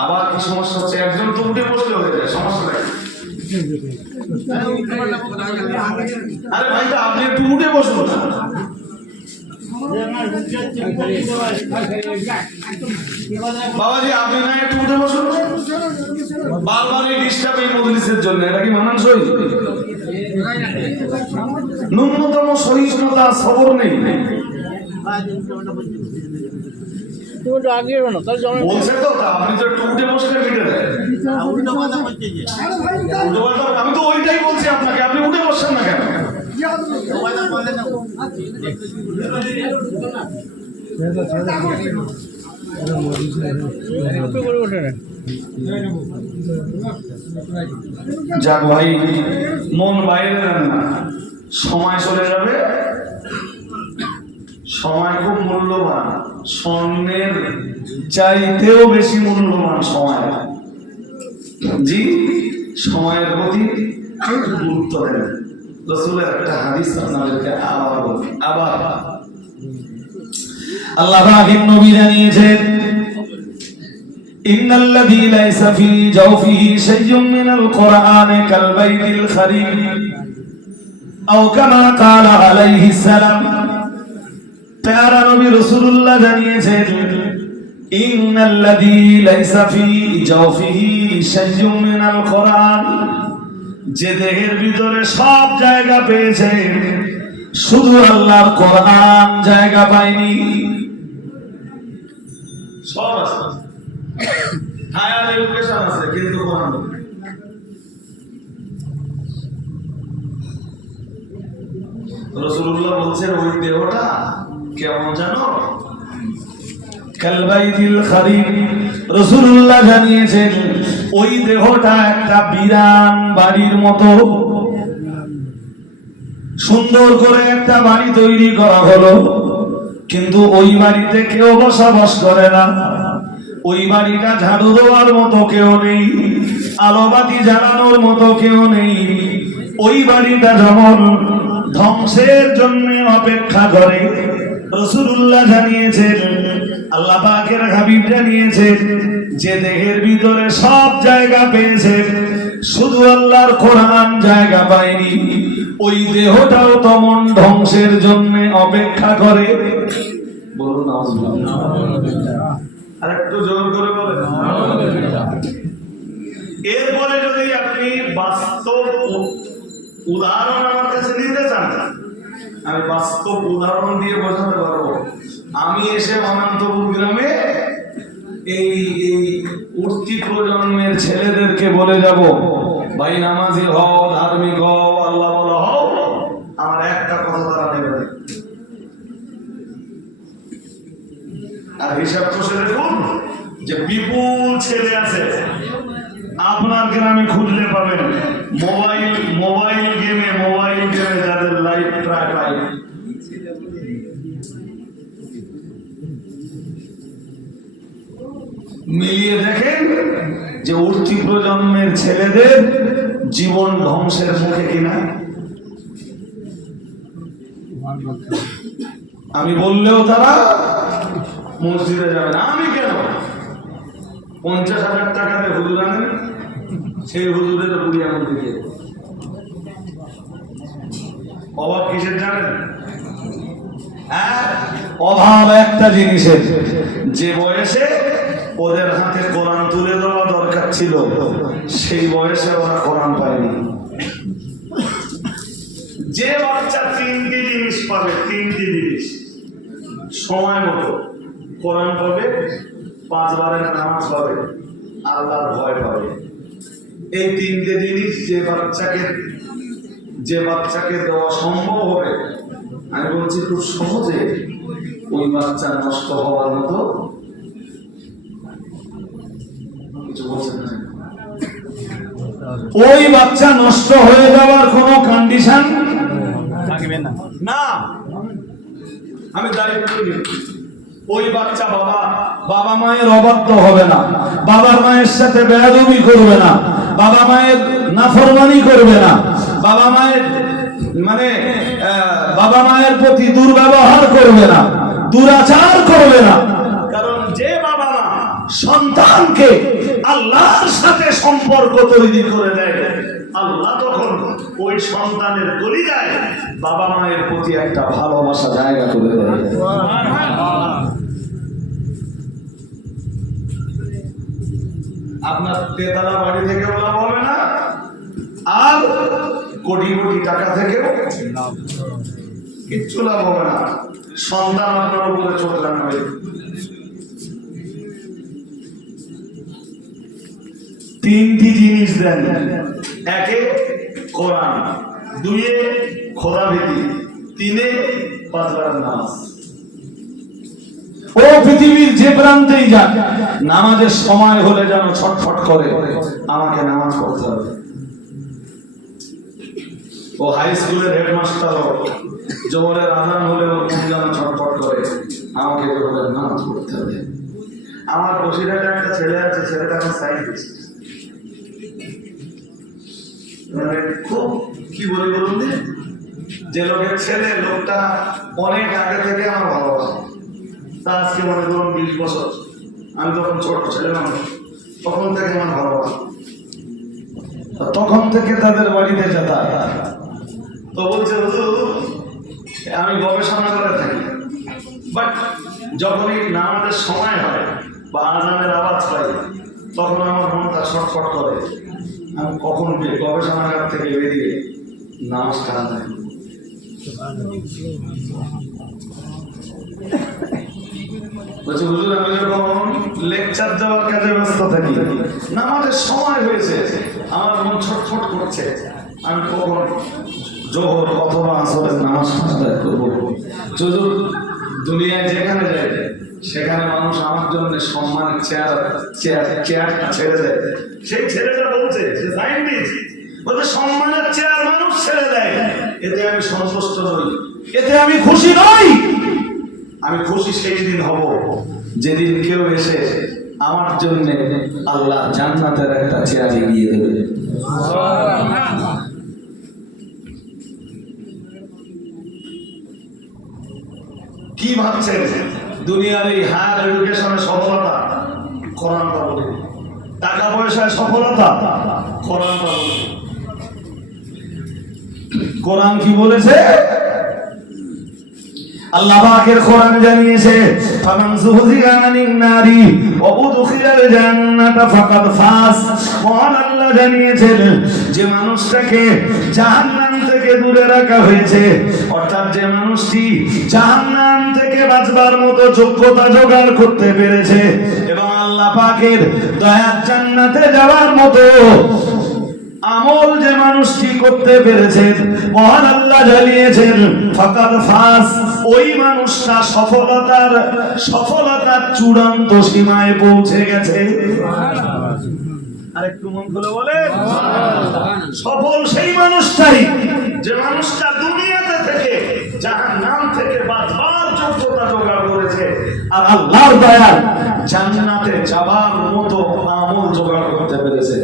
আবার কি সমস্যা হচ্ছে? একজন তো উঠে বসলে হয়ে যায়, সমস্যা নাই। আরে ভাই, আপনি একটু উঠে বসুন না। বাবাজি, আপনি না একটু উঠে বসুন। বারবার এই ডিস্টার্ব এই মজলিসের জন্য, এটা কি মানানসই? ন্যূনতম সহিষ্ণুতা, সবর নেই। বলছে তো, আপনি তো একটু উঠে বসলে কেটে দেয়। আমি তো ওইটাই বলছি আপনাকে, আপনি উঠে বসছেন না কেন? যাক ভাই, মন বাইরে দেন না, সময় চলে যাবে। সময় খুব মূল্যবান, স্বর্ণের চাইতেও বেশি মূল্যবান সময়। জি, সময়ের প্রতি গুরুত্ব দেন। রাসূলের একটা হাদিস আপনাদেরকে আবার আল্লাহ রাহিম নবী জানিয়েছেন, ইন্নাল্লাযী লাইসা ফী জাওফিহি শাইউম মিনাল কুরআনি কাল বাইতিল খারিব আও কামা ক্বালা আলাইহিস সালাম। প্যারা নবী রাসূলুল্লাহ জানিয়েছেন, ইন্নাল্লাযী লাইসা ফী জাওফিহি শাইউম মিনাল কুরআন, যে দেহের ভিতরে সব জায়গা পেয়েছে, শুধু আল্লাহর কোরআন জায়গা পায়নি। সব আছে, হায়ার এডুকেশন আছে, কিন্তু কোরআন বলছেন ওই দেহটা কেমন জানো, কালবাইতিল খারিম। রাসূলুল্লাহ জানিয়েছেন ওই দেহটা একটা বিরান বাড়ির মতো। সুন্দর করে একটা বাড়ি তৈরি করা হলো, কিন্তু ওই বাড়িতে কেউ বসবাস করে না। ওই বাড়িটা ঝাড়ু দেওয়ার মতো কেউ নেই, আলোবাতি জ্বালানোর মতো কেউ নেই। ওই বাড়িটা যেমন ধ্বংসের জন্য অপেক্ষা করে। রাসূলুল্লাহ জানিয়েছেন, আল্লাহ পাকের হাবিব জানিয়েছেন, যে দেহের ভিতরে সব জায়গা পেয়েছে, শুধু আল্লাহর কোরআন জায়গা পায়নি। ওই দেহটাও তেমন ধ্বংসের জন্য অপেক্ষা করে। বলুন নাউজুবিল্লাহ। আর একটু জোর করে বলেন। এরপরে যদি আপনি বাস্তব উদাহরণ আমার কাছে নিতে চান, আমি বাস্তব উদাহরণ দিয়ে বোঝাতে পারবো। আমি এসে অনন্তপুর গ্রামে এই উঠতি প্রজন্মের ছেলেদেরকে বলে যাব, ভাই নামাজি হও, ধার্মিক হও, আল্লাহ বলা হও, আমার একটা কথা তারা নেবে না। আর হিসাব কষে দেখুন যে বিপুল ছেলে আছে আপনার গ্রামে, খুঁজলে পাবেন মোবাইল গেমে যাদের লাইফ প্রায় পাই। মিলিয়ে দেখেন যে উঠতি প্রজন্মের ছেলেদের জীবন ধ্বংসের মুখে কিনা। আমি বললেও তারা মসজিদে যাবে না। আমি কেন 50,000 টাকাতে হুজুর আনেন, সেই হুজুরের বুড়ি আমার দিকে অভাব কিসের জানেন? অভাব একটা জিনিসের, যে বয়সে ওদের হাতে কোরআন তুলে দেওয়া দরকার ছিল, সেই বয়সে ওরা কোরআন পায়নি। যে বাচ্চা 3টি জিনিস পাবে, 3টি জিনিস সময় মতো কোরআন পাবে, 5 বারের নামাজ পাবে, আল্লাহর ভয় পাবে, এই 3টে জিনিস যে বাচ্চাকে দেওয়া সম্ভব হবে, আমি বলছি খুব সহজে, ওই বাচ্চা নষ্ট হওয়ার মতো কিছু বলছেন না। ওই বাচ্চা নষ্ট হয়ে যাওয়ার কোনো কন্ডিশন থাকবে না। আমি দায়িত্ব নিই, ওই বাচ্চা বাবা মায়ের অবাধ্য হবে না, বাবা মায়ের সাথে বেয়াদবি করবে না, বাবা মায়ের নাফরমানি করবে না, বাবা মায়ের প্রতি দুর্ব্যবহার করবে না, দুরাচার করবে না। কারণ যে বাবা মা সন্তানকে আল্লাহর সাথে সম্পর্ক তৈরি করে দেয়, আল্লাহ তখন ওই সন্তানের কলিজায় বাবা মায়ের প্রতি একটা ভালোবাসা জায়গা করে দেয়। আপনার তেতলা বাড়ি থেকে বলা হবে না, আর কোটি কোটি টাকা থেকেও কিচ্ছু লাভ হবে না। সন্তান আপনার উপরে চোখ রাখবে। তিনটি জিনিস দেন, একে কোরআন, দুইয়ে খোদাভীতি, তিনে 5 বার নামাজ। ও পৃথিবীর যে প্রান্তেই যাক, নামাজের সময় হলে যেন ছটফট করে আমাকে নামাজ পড়তে হবে। ও হাই স্কুলের হেডমাস্টার হোক, জোহরের আজান হলে যেন ছটফট করে আমাকে জোহরের নামাজ পড়তে হবে। আমার বসিরহাটে একটা ছেলে আছে, ছেলেটা আমার সাইন্টিস্ট, মানে খুব কি বলি বলুন, যে লোকের ছেলে, লোকটা অনেক আগে থেকে আমার ভালোবাসে। তা আজকে মনে করুন 20 বছর, আমি তখন ছোট ছেলে মানুষ, তখন থেকে আমার ভালোবাসে, তখন থেকে তাদের বাড়িতে যাতায়াত। তো বলছে হুজুর আমি গবেষণা করে থাকি, বাট যখনই নামাজের সময় হয় বা আজানের আওয়াজ পাই, তখন আমার মনটা ছটফট করে, আমি কখন গবেষণাগার থেকে বেরিয়ে নামাজ কারা দেয়। বলছে হুজুর আমি যখন লেকচার দেওয়ার কাজে ব্যস্ত থাকি, নামাজের সময় হয়েছে, আমার মন ছটফট করছে, আমি কখন জোহর অথবা আসরের নামাজ আদায় করবো। যদি দুনিয়ায় যেখানে যায় সেখানে মানুষ আমার জন্য সম্মানের চেয়ারটা ছেড়ে দেয়। সেই ছেলেটা বলছে, সে সায়েন্টিস্ট বলছে সম্মানের চেয়ার মানুষ ছেড়ে দেয়, এতে আমি সন্তুষ্ট নই, এতে আমি খুশি নই। আমি খুশি সেই দিন হব যেদিন কেউ এসে আমার জন্য আল্লাহ জান্নাতের একটা চেয়ার এগিয়ে দেবে। কি ভাবছেন দুনিয়ার এই হায়ার এডুকেশনের সফলতা? কোরআনটা বলে। টাকা পয়সায় সফলতা? কোরআনটা বলে। কোরআন কি বলেছে? আল্লাহ পাকের কোরআন জানিয়েছে, ফামান যুহজিহা আনিন নারি ওয়া উদখিলাল জান্নাতা ফাকাদ ফাজ। মহান আল্লাহ জানিয়েছেন যে মানুষটাকে জাহান্নাম থেকে দূরে রাখা হয়েছে, অর্থাৎ যে মানুষটি জাহান্নাম থেকে বাঁচবার মতো যোগ্যতা জোগাড় করতে পেরেছে এবং আল্লাহ পাকের দয়ার জান্নাতে যাওয়ার মতো আমল যে মানুষটি করতে পেরেছেন, মহান আল্লাহ জানিয়েছেন ফাকাদ ফাজ। ওই মানুষটা সফলতার চূড়ান্ত সীমায় পৌঁছে গেছে। আরেকটু মন খুলে বলেন, সফল সেই মানুষটাই যে মানুষটা দুনিয়াতে থেকে জাহান্নাম থেকে বাঁচবার যোগ্যতা জোগাড় করেছে আর আল্লাহর দয়া জান্নাতে যাবার মতো আমল জোগাড় করতে পেরেছে।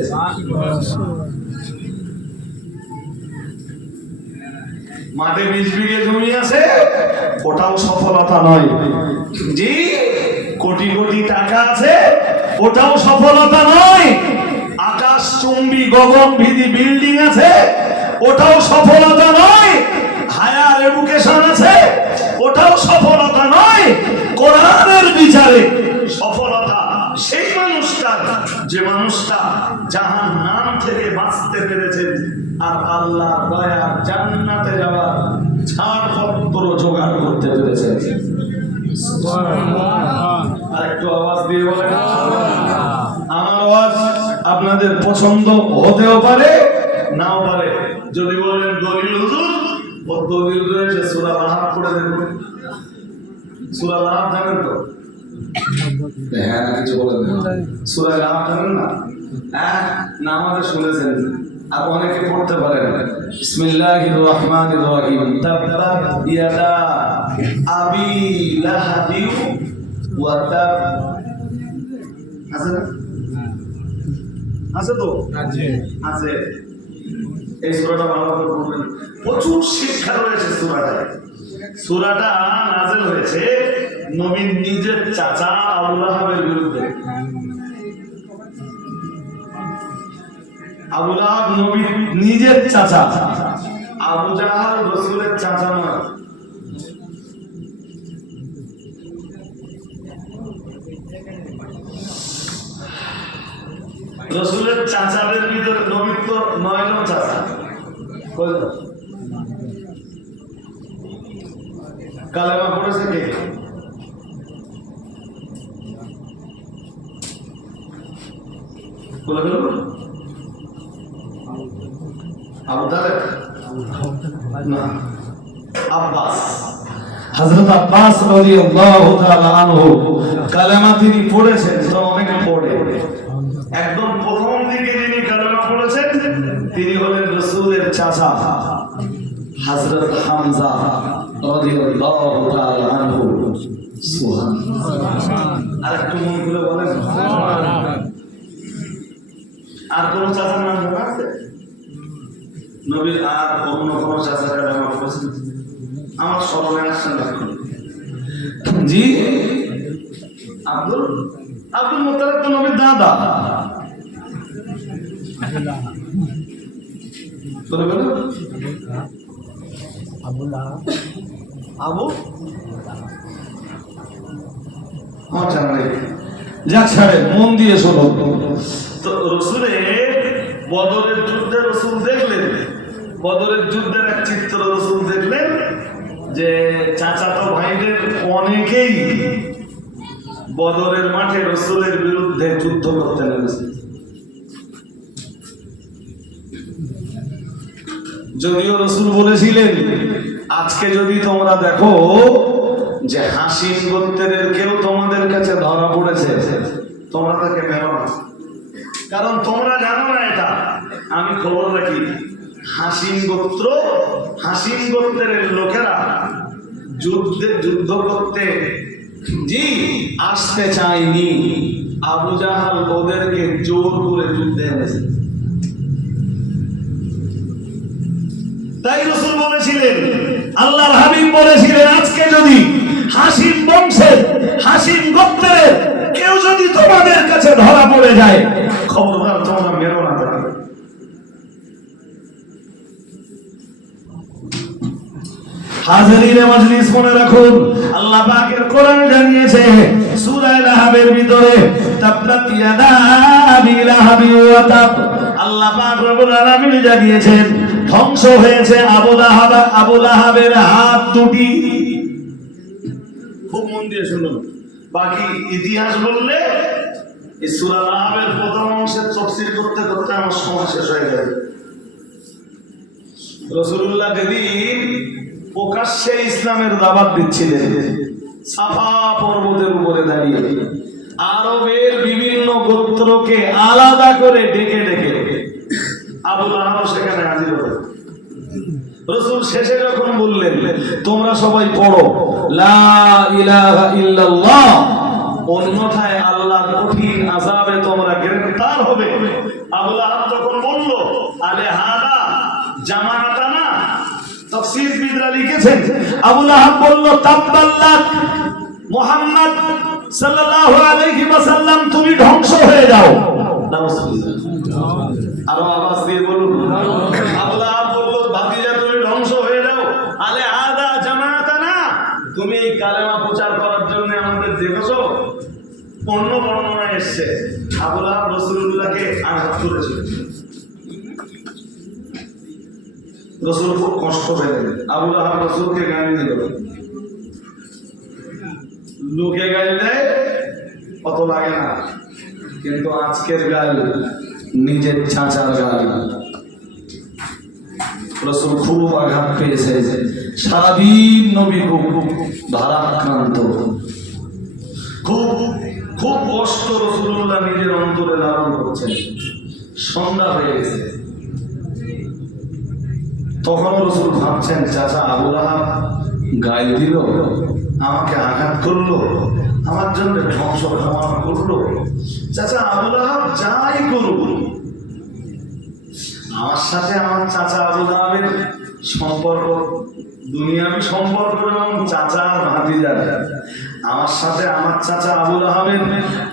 মাঠে 20 বিঘে জমি আছে, ওটাও সফলতা নয়। জি, কোটি কোটি টাকা আছে, ওটাও সফলতা নয়। আকাশ চুম্বি গগনভেদী বিল্ডিং আছে, ওটাও সফলতা নয়। হায়ার এডুকেশন আছে, ওটাও সফলতা নয়। কোরআনের বিচারে সফলতা সেই মানুষটা যে মানুষটা জাহান্নাম থেকে বাঁচতে পেরেছেন আর আল্লাহর দয়া জান্নাতে যাওয়ার ছাড়পত্র জোগাড় করতে পেরেছেন। আর একটু আওয়াজ দিয়ে বলেন। আমার আওয়াজ আপনাদের পছন্দ হতেও পারে নাও পারে। যদি বলেন দলিল হুজুর, ও দলিল রয়েছে সূরা লাহাব পড়ে দেখুন। সূরা লাহাব জানেন তো? হ্যাঁ, কিছু বলেন না। সূরা লাহাব জানেন না? নামাজে শুনেছেন আর অনেকে পড়তে পারেন। বিসমিল্লাহির রহমানির রহিম। তাব্বাত ইয়াদা আবি লাহাবি ওয়া তাব। আছে না? আছে তো? আছে। এই সূরাটা ভালো করে পড়বেন। প্রচুর শিক্ষা রয়েছে সূরাটায়। সূরাটা নাযিল হয়েছে নবীর নিজের চাচা আবু লাহাবের বিরুদ্ধে। আবু লাহাব নবীর নিজের চাচা, আবু জাহাল রাসূলের চাচা নয়। রাসূলের চাচাদের ভিতরে নবীর তো 9 জন চাচা। কয়জন? কালেমা পড়েছে কে? বলে গেল আবু তালেব না, আব্বাস। হযরত আব্বাস রাদিয়াল্লাহু তাআলা আনহু কালেমা তিনি পড়েছেন। তো অনেকে পড়ে, একদম প্রথম দিকে যিনি কালেমা পড়েছেন তিনি হলেন রাসূলের চাচা হযরত হামজা রাদিয়াল্লাহু তাআলা আনহু। সুবহানাল্লাহ। আর একটু মন খুলে বলেন সুবহানাল্লাহ। আর কোন চাচার নাম জানা আছে? নবীর আর অন্য কোন চাচার কালেমা পড়েছেন? আমার স্মরণে আসছে না। জি, আব্দুল মুত্তালিব তো নবীর দাদা। যাক ছাড়ে, মন দিয়ে শোনো। তো রসুলের বদরের যুদ্ধে রসুল দেখলেন, বদরের যুদ্ধের এক চিত্র রসুল দেখলেন যে চাচাতো ভাইদের অনেকেই বদরের মাঠে রসুলের বিরুদ্ধে যুদ্ধ করতে নেমেছে। যদিও রাসূল বলেছিলেন আজকে যদি তোমরা দেখো যে হাসিম গোত্রের কেউ তোমাদের কাছে ধরা পড়েছে, তোমরা তাকে মেরো না, কারণ তোমরা জানো না এটা। আমি খবর রাখি, হাসিম গোত্রের লোকেরা যুদ্ধ করতে আসতে চায়নি। আবু জাহাল ওদেরকে জোর করে যুদ্ধে এনেছে। তাই রাসূল বলেছিলেন, আল্লাহর হাবিব বলেছিলেন, আজকে যদি হাসিম বংশের, হাসিম গোত্রের কেউ যদি তোমাদের কাছে ধরা পড়ে যায়, খবরদার তোমরা মেরো না তাকে। হাজিরিনে মজলিস মনে রাখুন, আল্লাহ পাকের কোরআন জানিয়েছে সূরা লাহাবের ভিতরে, তাবরাত ইয়াদা আবি লাহাবি ওয়া তাব। আল্লাহ পাক রব্বুল আলামিন জানিয়েছেন ধ্বংস হয়েছে আবু লাহাবের হাত দুটি। খুব মন দিয়ে শুনুন, বাকি ইতিহাস বললে এই সূরা লাহাবের প্রথম অংশের তাফসীর করতে করতে আমার সময় শেষ হয়ে যাবে। রাসূলুল্লাহ যেদিন প্রকাশ্যে ইসলামের দাওয়াত দিচ্ছিলেন সাফা পর্বতের উপরে দাঁড়িয়ে, আরবের বিভিন্ন গোত্রকে আলাদা করে ডেকে ডেকে আবু লাহাব সেখানে হাজির হলো। রাসূল শেষে যখন বললেন তোমরা সবাই পড়ো লা ইলাহা ইল্লাল্লাহ, অন্যথায় আল্লাহর কঠিন আযাবে তোমরা গ্রেফতার হবে, আবু লাহাব তখন বলল আলে হাদা জামানাতানা। তাফসীরবিদরা লিখেছেন আবু লাহাব বলল তাব্বাল্লাক মুহাম্মদ সাল্লাল্লাহু আলাইহি ওয়াসাল্লাম, তুমি ধ্বংস হয়ে যাও। আরো আওয়াজ দিয়ে বলুন, আবু লাহাব বলল ভাতিজা তুমি ধ্বংস হয়ে যাও, আলে আদা জামাতানা, তুমি এই কালেমা প্রচার করার জন্য আমাদের দেখেছো। অন্য বর্ণনা এসেছে আবু লাহাব রাসূলুল্লাহকে আঘাত করেছিল। রাসূল খুব কষ্ট পেলেন, আবু লাহাব রাসূলকে গালি দিল। লোকে গালি দেয় অত লাগে না, কিন্তু আজকের গাল নিজের চাচার গাল। রাসূল খুব আঘাত পেয়েছে, সারাদিন নবী খুব ভারাক্রান্ত, খুব খুব কষ্ট রাসূলুল্লাহ নিজের অন্তরে ধারণ করছেন। সন্ধ্যা হয়ে গেছে, তখনও রাসূল ভাবছেন চাচা আবু লাহাব গাল দিল, আমাকে আঘাত করলো, আমার জন্য ধ্বংস কামনা করলো। চাচা আবু লাহাব যাই করুক, আমার সাথে আমার চাচা আবু লাহাবের সম্পর্ক দুনিয়াবি সম্পর্ক এবং চাচা আর ভাতিজার, আমার সাথে আমার চাচা আবু লাহাবের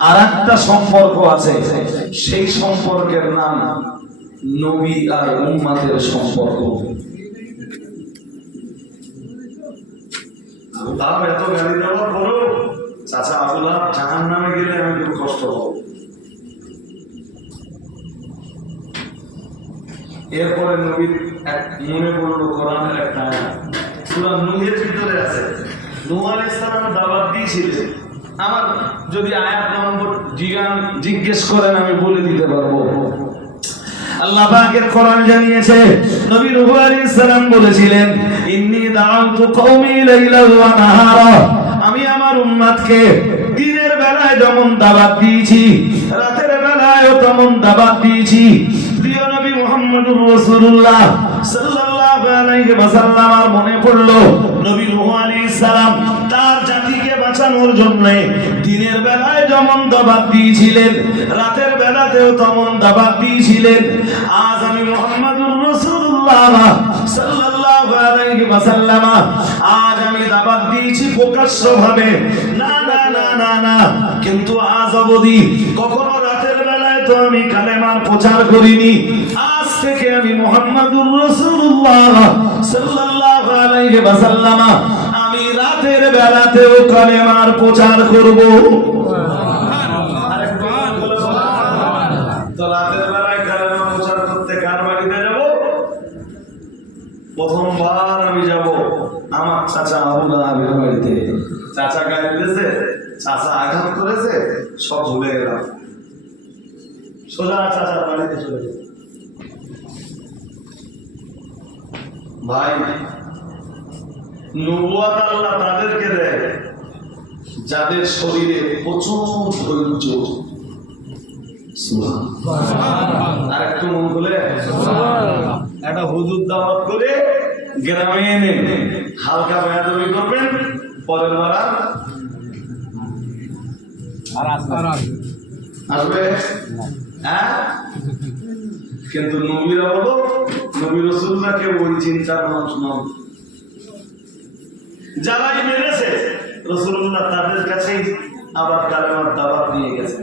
আর একটা সম্পর্ক আছে, সেই সম্পর্কের নাম নবী আর উম্মতের সম্পর্ক। আবু লাহাব এত গালি দেওয়ার পরও চাচা আবু লাহাব জাহান্নামে গেলে আমি খুব কষ্ট হব। এরপরে নবীর মনে পড়লো কোরআনের একটা আয়াত, সূরা নূহের ভিতরে আছে। নূহ আলাইহিস সালাম দাওয়াত দিয়েছিলেন, আমার যদি আয়াত নম্বর জিজ্ঞেস করেন আমি বলে দিতে পারবো। আল্লাহ পাকের কোরআন জানিয়েছে নবী নূহ আলাইহিস সালাম বলেছিলেন ইন্নী দাআউতু কওমি লাইলান ওয়া নাহারা, আমি আমার উম্মতকে দিনের বেলায় যেমন দাওয়াত দিয়েছি রাতের বেলায়ও তেমন দাওয়াত দিয়েছি। প্রিয় নবী মুহাম্মদুর রাসূলুল্লাহ সাল্লাল্লাহু আলাইহি ওয়াসাল্লাম আর মনে পড়লো নবী নূহ আলাইহিস সালাম তার জাতিকে বাঁচানোর জন্য দিনের বেলায় যেমন দাওয়াত দিয়েছিলেন রাতের বেলাতেও তেমন দাওয়াত দিয়েছিলেন। আজ আমি মুহাম্মদুর রাসূলুল্লাহ সাল্লাল্লাহু আলাইহি ওয়াসাল্লাম আজ আমি দাওয়াত দিয়েছি প্রকাশ্যভাবে, না না না না না, কিন্তু আজ অবধি কখনো রাতের বেলায় তো আমি কালেমার প্রচার করিনি। আজ থেকে আমি মুহাম্মদুর রাসূলুল্লাহ সাল্লাল্লাহু আলাইহি ওয়াসাল্লাম আমি রাতের বেলাতেও কালেমার প্রচার করব। তো রাতের বেলায় কালেমা প্রচার করতে কার বাড়িতে যাব? প্রথমবার আমি যাব আমার চাচা আবু লাহাবের বাড়িতে। চাচা গায়ে দিয়েছে, চাচা আঘাত করেছে, সব ভুলে গেলাম, সোজা চাচার বাড়িতে চলে গেল। ভাই, নবুয়ত আল্লাহ তাদেরকে দেয় যাদের শরীরে প্রচুর ধৈর্য। আর একটু মন খুলে একটা হুজুর দাওয়াত করে গ্রামে এনে হালকা বেয়াদবি করবেন, পরের বার আসবে। হ্যাঁ, কিন্তু নবীরা বলো, নবী রাসূলরা কেউ ওই চিন্তার মানুষ নন। যারাই মেরেছে রাসূলুল্লাহ তাদের কাছেই আবার কালেমার দাওয়াত নিয়ে গেছে।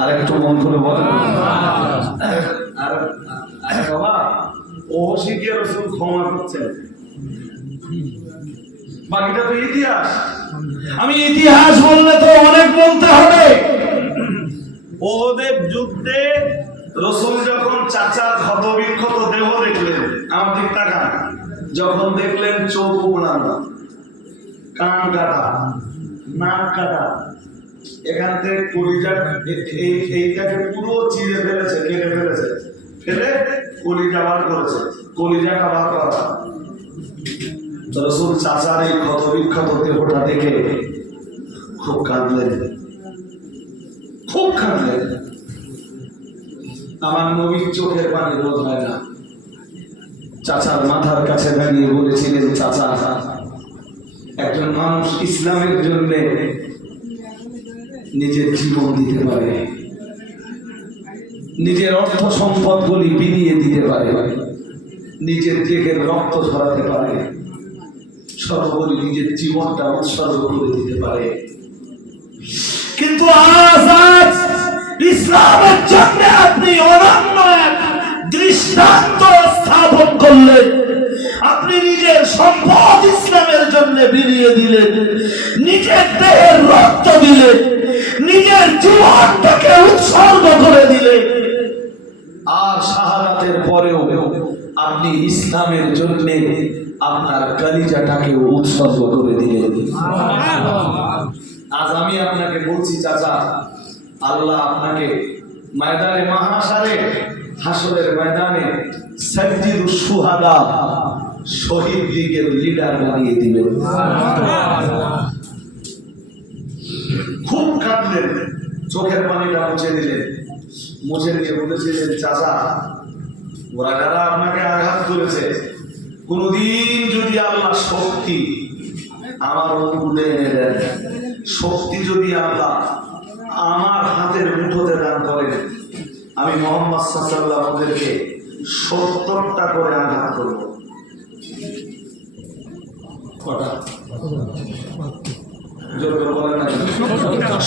আর একটু মন করে বলেন। আর বাবা, ওহশিকে রাসূল ক্ষমা করছেন, বাকিটা তো ইতিহাস। আমি ইতিহাস বললে তো অনেক বলতে হবে। ওদের যুদ্ধে রাসূল যখন চাচার ক্ষতবিক্ষত দেহ দেখলেন, আমার দিক তাকান, যখন দেখলেন চোখ উড়ানো, কান কাটা, নাক কাটা, এখান থেকে কলিজা এইটাকে পুরো চিড়ে ফেলেছে, কেটে ফেলেছে, ফেলে কলিজা বার করেছে, কলিজাটা বার করা। রাসূল চাচার এই ক্ষতবিক্ষত দেহটা দেখে খুব কাঁদলেন, খুব কাঁদলেন। আমার নবীর চোখের পানি রোধ হয় না। চাচার মাথার কাছে দাঁড়িয়ে বলেছিলেন, চাচা, একজন মানুষ ইসলামের জন্য নিজের জীবন দিতে পারে, নিজের অর্থ সম্পদগুলি বিলিয়ে দিতে পারে, নিজের দেহের রক্ত ঝরাতে পারে, সর্বোপরি নিজের জীবনটা উৎসর্গ করে দিতে পারে। কিন্তু আজ ইসলামের জন্য আপনি অনন্য এক দৃষ্টান্ত স্থাপন করলেন। আপনি নিজের সম্পদ ইসলামের জন্য বিলিয়ে দিলেন, নিজের দেহের রক্ত দিলেন, নিজের জীবনটাকে উৎসর্গ করে দিলেন। আর শাহাদাতের পরেও আপনি ইসলামের জন্য আপনার কলিজাটাকে উৎসর্গ করে দিলেন। আজ আমি আপনাকে বলছি, চাচা, আল্লাহ আপনাকে ময়দানে মাহশারে, হাসরের ময়দানে সাইয়্যিদুশ শুহাদা, শহীদ লীগের লিডার বানিয়ে দিবেন। খুব কাঁদলেন, চোখের পানিটা মুছে দিলেন, মুছে দিয়ে বলেছিলেন, চাচা, ওরা যারা আপনাকে আঘাত করেছে, কোনদিন যদি আল্লাহ শক্তি আমার অনুকূলে এনে দেন, শক্তি যদি আল্লাহ আমার হাতের মুঠোতে দান করেন, আমি মুহাম্মদ সাল্লাল্লাহু আলাইহি ওয়াসাল্লামকে 70টা করে আঘাত করব। কটা?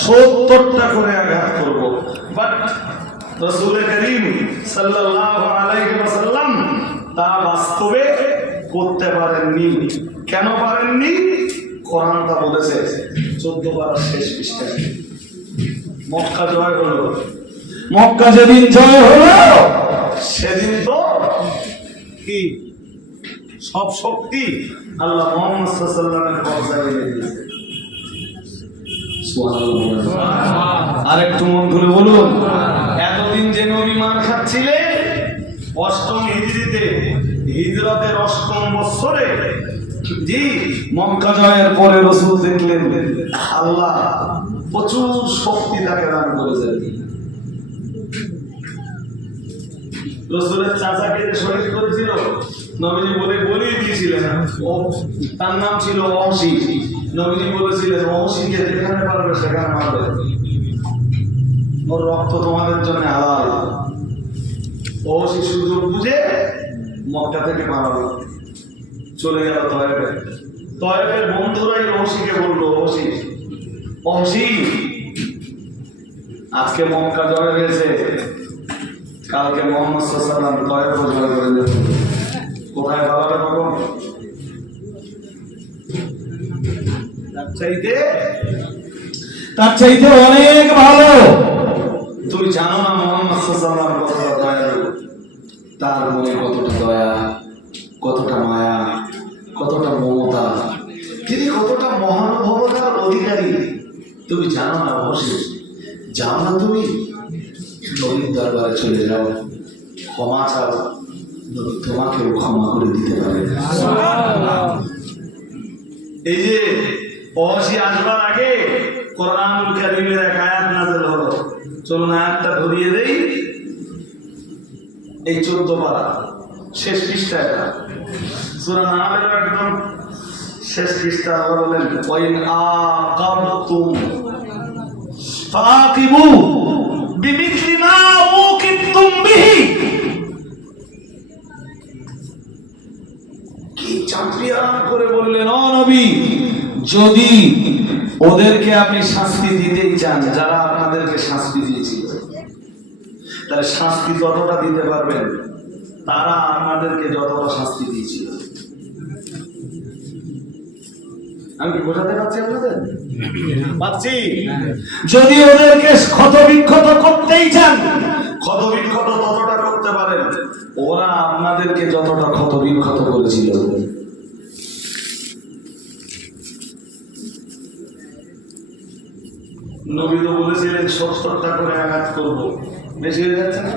70টা করে আঘাত করব। বাট রাসূল করিম সাল্লাল্লাহু আলাইহি ওয়াসাল্লাম তা বাস্তবে করতে পারেননি। কেন পারেননি? কোরআনটা বলেছে 14 পারা শেষ পৃষ্ঠায়, মক্কা জয় হলো, মক্কা যেদিন জয় হলো সেদিন তো কি সব শক্তি আল্লাহ মুহাম্মদ সাল্লাল্লাহু আলাইহি ওয়াসাল্লামের কবজায় এনে দিয়েছে। সুবহানাল্লাহ। আর একটু মন খুলে বলুন, এতদিন যে নবী মার খাচ্ছিলেন, 8ম হিজরিতে, হিজরতের 8ম বছরে, জি, মক্কা জয়ের পরে রাসূল দেখলেন আল্লাহ প্রচুর শক্তি তাকে দান করেছেন। রাসূলের চাচাকে শহীদ করেছিল, নবীজি বলেই দিয়েছিলেন, ও তার নাম ছিল ওহশী। নবীজি বলেছিলেন, ওহশীকে যেখানে পারবে সেখানে মারবে, ওর রক্ত তোমাদের জন্য হালাল। ওহশী সুযোগ বুঝে মক্কা থেকে মারালো, চলে গেল তয়েফে। তয়েফের বন্ধুরাই ওহশীকে বললো, ওহশী, আজকে মক্কা জয় হয়েছে, কালকে মুহাম্মদ সাল্লাল্লাহু আলাইহি ওয়াসাল্লাম তয়েফ জয় করে যাবে, কোথায় পালাবে তখন? তার চাইতে অনেক ভালো। তুমি জানো না মুহাম্মদ সাল্লাল্লাহু আলাইহি ওয়াসাল্লাম কতটা দয়ালু, তার মনে কতটা দয়া, কতটা মায়া, কতটা মমতা, তিনি কতটা মহানুভবতার অধিকারী। তুমি জানো না অবশ্যই, যাও না, তুমি নবীর দরবারে চলে যাও, ক্ষমা চাও, তোমাকেও ক্ষমা করে দিতে পারে। এই যে অবশ্যই আসবার আগে কোরআনুল কারীমের এক আয়াত নাযিল হলো, চলুন আয়াতটা ধরিয়ে দেই। এই 14 পারা শেষ পৃষ্ঠা, এটা সূরা নাহলের একদম শেষ পৃষ্ঠা। আল্লাহ বলেন ওয়াইন আকাবতুম ফাআকিবু বিমিথলি মা উকিবতুম বিহি। কি চ্যাম্পিয়ন করে বললেন, ও নবী, যদি ওদেরকে আপনি শাস্তি দিতেই চান যারা আপনাদেরকে শাস্তি দিয়েছিল, তাহলে শাস্তি ততটা দিতে পারবেন তারা আপনাদেরকে যতটা শাস্তি দিয়েছিল। আমি কি বোঝাতে পারছি আপনাদের? পাচ্ছি। যদি ওদেরকে ক্ষতবিক্ষত করতেই চান, ক্ষতবিক্ষত ততটা করতে পারেন ওরা আপনাদেরকে যতটা ক্ষতবিক্ষত করেছিল। নবী তো বলেছিলেন 70টা করে আঘাত করব, বেশি হয়ে যাচ্ছে না?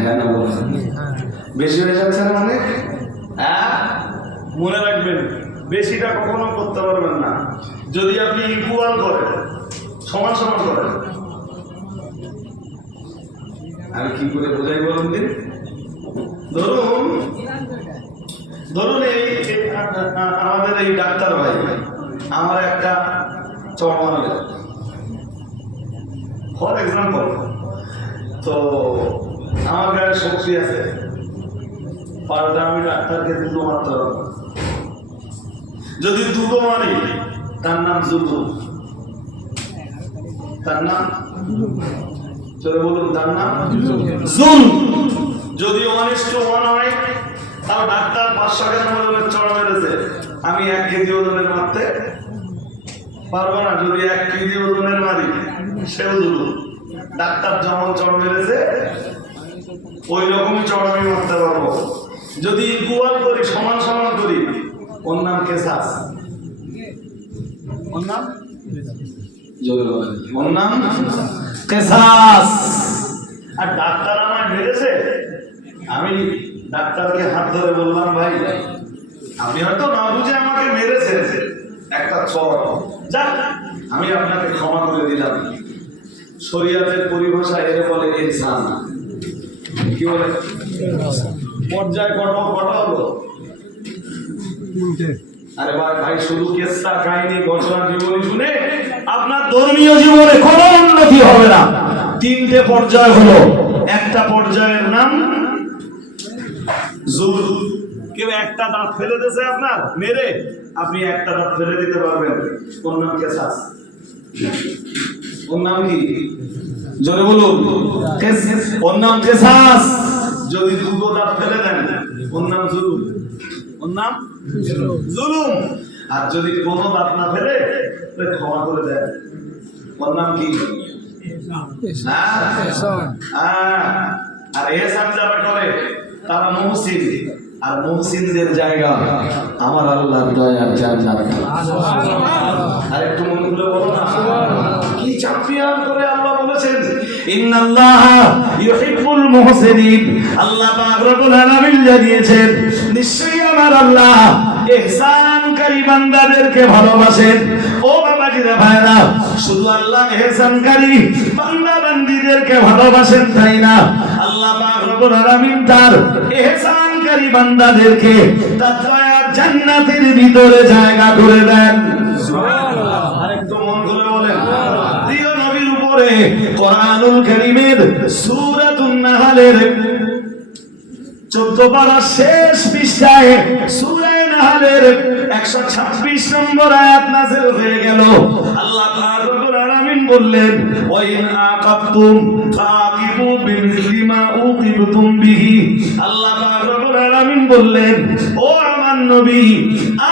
হ্যাঁ না বলেন, বেশি হয়ে যাচ্ছে না অনেক? হ্যাঁ, মনে রাখবেন বেশিটা কখনো করতে পারবেন না। যদি আপনি ইকুয়াল করেন, সমান সমান করেন। আমি কি করে বোঝাই বলুন দিন? ধরুন ধরুন এই আমাদের এই ডাক্তার ভাই আমার একটা চড় মারবে, ফর এক্সাম্পল, তো আমার গায়ে শক্তি আছে, পাল্টা আমি ডাক্তারকে দুটো মারতে পারবো। যদি দুটো মারি তার নাম জুলুম, তার নাম চলে বলুন, তার নাম জুলুম। যদি 1:1 হয় তাও ডাক্তার 500 গ্রাম ওজনের চড় মেরেছে, আমি 1 কেজি ওজনের মারতে পারবো না। যদি 1 কেজি ওজনের মারি সেও জুলুম। ডাক্তার যেমন চড় মেরেছে ওই রকমই চড় আমি মারতে পারবো। যদি ইকুয়াল করি, সমান সমান করি, ওর নাম কেসাস। ওর নাম জোরে বলেন, ওর নাম কেসাস। আর ডাক্তার আমায় মেরেছে, আমি ডাক্তারকে হাত ধরে বললাম, ভাই আপনি হয়তো না বুঝে আমাকে মেরেছেন একটা চড়, যাক আমি আপনাকে ক্ষমা করে দিলাম। শরীয়তের পরিভাষায় এর বলে ইহসান। কি বলে? পর্যায় কটা হলো? আরে ভাই শুধু কেসটা কাহিনী ঘটনা জীবনী শুনে আপনার ধর্মীয় জীবনে কোনো উন্নতি হবে না। 3টে পর্যায় হলো। একটা পর্যায়ের নাম জুলুম। কেউ একটা দাঁত ফেলে দিয়েছে আপনার মেরে, আপনি একটা দাঁত ফেলে দিতে পারবেন, ওর নাম কেসাস। ওর নাম কি? জোরে বলুন। ওর নাম কেসাস। যদি দুটো দাঁত ফেলে দেন ওর নাম জুলুম, ওর নাম জুলুম। আর যদি কোনো দাঁত না ফেলে ক্ষমা করে দেন, ওর নাম কি? আর এহসান যারা করে তারা মুহসিন। আর মুহসিনদের জায়গা আমার আল্লাহর দয়ার জান্নাত। আর একটু মন খুলে বলো না, কি চ্যাম্পিয়ন করে আল্লাহ বলেছেন, ইন্নাল্লাহা ইউহিব্বুল মুহসিনিন। আল্লাহ পাক রব্বুল আলামিন জানিয়েছেন, নিশ্চয়ই আমার আল্লাহ ইহসানকারী বান্দাদেরকে ভালোবাসেন। ও বাবাজিরা ভাইরা, শুধু আল্লাহ ইহসানকারী বান্দা বান্দীদেরকে ভালোবাসেন তাই না, আল্লাহ পাক রব্বুল আলামিন তার ইহসানকারী বান্দাদেরকে তার দয়ার জান্নাতের ভিতরে জায়গা করে দেন। সুবহানাল্লাহ। আরেকটু মন খুলে বলেন, প্রিয় নবীর উপরে কোরআনুল কারীমের সূরাতুন নাহলের 14 পারা শেষ পৃষ্ঠায় সূরা নাহলের 126 নম্বর আয়াত নাযিল হয়ে গেল। আল্লাহ পাক রব্বুল আলামিন বললেন, ওয়া ইন আকাবতুম ফাআকিবু বিমিসলি মা উকিবতুম বিহি। আল্লাহ পাক রব্বুল আলামিন বললেন, ও আমার নবী,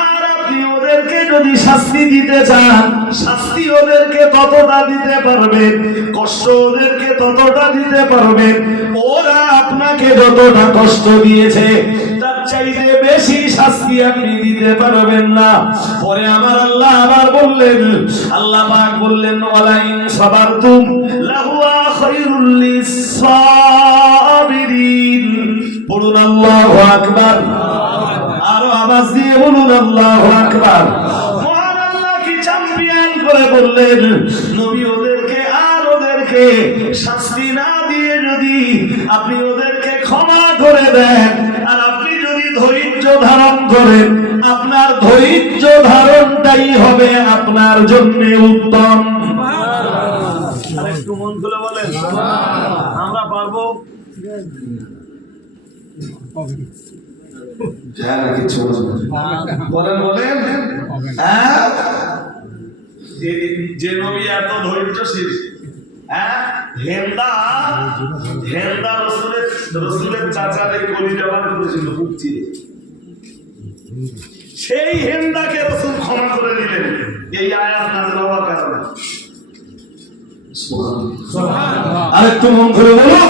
আর আপনি ওদেরকে যদি শাস্তি দিতে চান, শাস্তি ওদেরকে ততটা দিতে পারবেন, কষ্ট ওদেরকে ততটা দিতে পারবেন, ওরা আপনাকে যতটা কষ্ট দিয়েছে তার চাইতে বেশি শাস্তি আপনি দিতে পারবেন না। পরে আমার আল্লাহ আবার বললেন, আল্লাহ পাক বললেন, ওয়ালা ইন সাবারতুম লাহুয়া খায়রুল লিস-সাবিরিন। বলুন আল্লাহু আকবার। আরো আওয়াজ দিয়ে বলুন আল্লাহু আকবার। মহান আল্লাহ কি চ্যাম্পিয়ন করে বললেন, নবী ওদেরকে শাস্তি না দিয়ে যদি আপনি ওদেরকে ক্ষমা করে দেন, আর আপনি যদি ধৈর্য ধারণ করেন, আপনার ধৈর্য ধারণটাই হবে আপনার জন্য উত্তম। আরেকটু মন খুলে বলেন, আমরা পারবো? বলেন বলেন। যে নবী এত ধৈর্যশীল, হেন্দা রসুলের চাচারে কলিজা বার করেছিল বুক চিরে, সেই হেন্দাকে রসুল ক্ষমা করে দিলেন এই আয়াত নাযিল হওয়ার কারণে। আরেকটু মন করে বলো।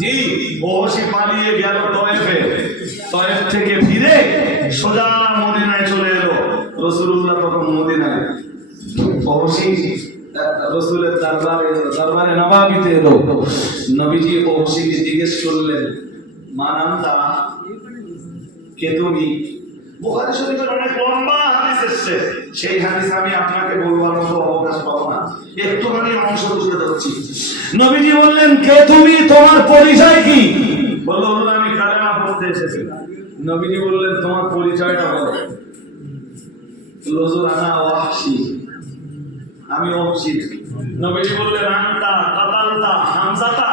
জি, ওহসি পালিয়ে গেল তয়েফে, তয়েফ থেকে ফিরে সোজা মদিনায় চলে এলো। রাসূলুল্লাহ তখন মদিনায়, ওহসি রাসূলের দরবারে নবাবিতে এলো। নবীজি ওহসিকে জিজ্ঞেস করলেন, মা নামটা কে তুমি? বুখারী শরীফের অনেক লম্বা হাদিস এসেছে, সেই হাদিস আমি আপনাকে বলবার মতো অবকাশ পাবো না, একটুখানি অংশ তুলে ধরছি। নবীজি বললেন, কে তুমি, তোমার পরিচয় কি? বলল, আমি কালেমা পড়তে এসেছি। নবীজি বললেন, তোমার পরিচয়টা বলো। হুজুর আনা ওয়াহশী, আমি ওহসি। নবীজি বললেন, আনতা কাতালতা হামজাতা,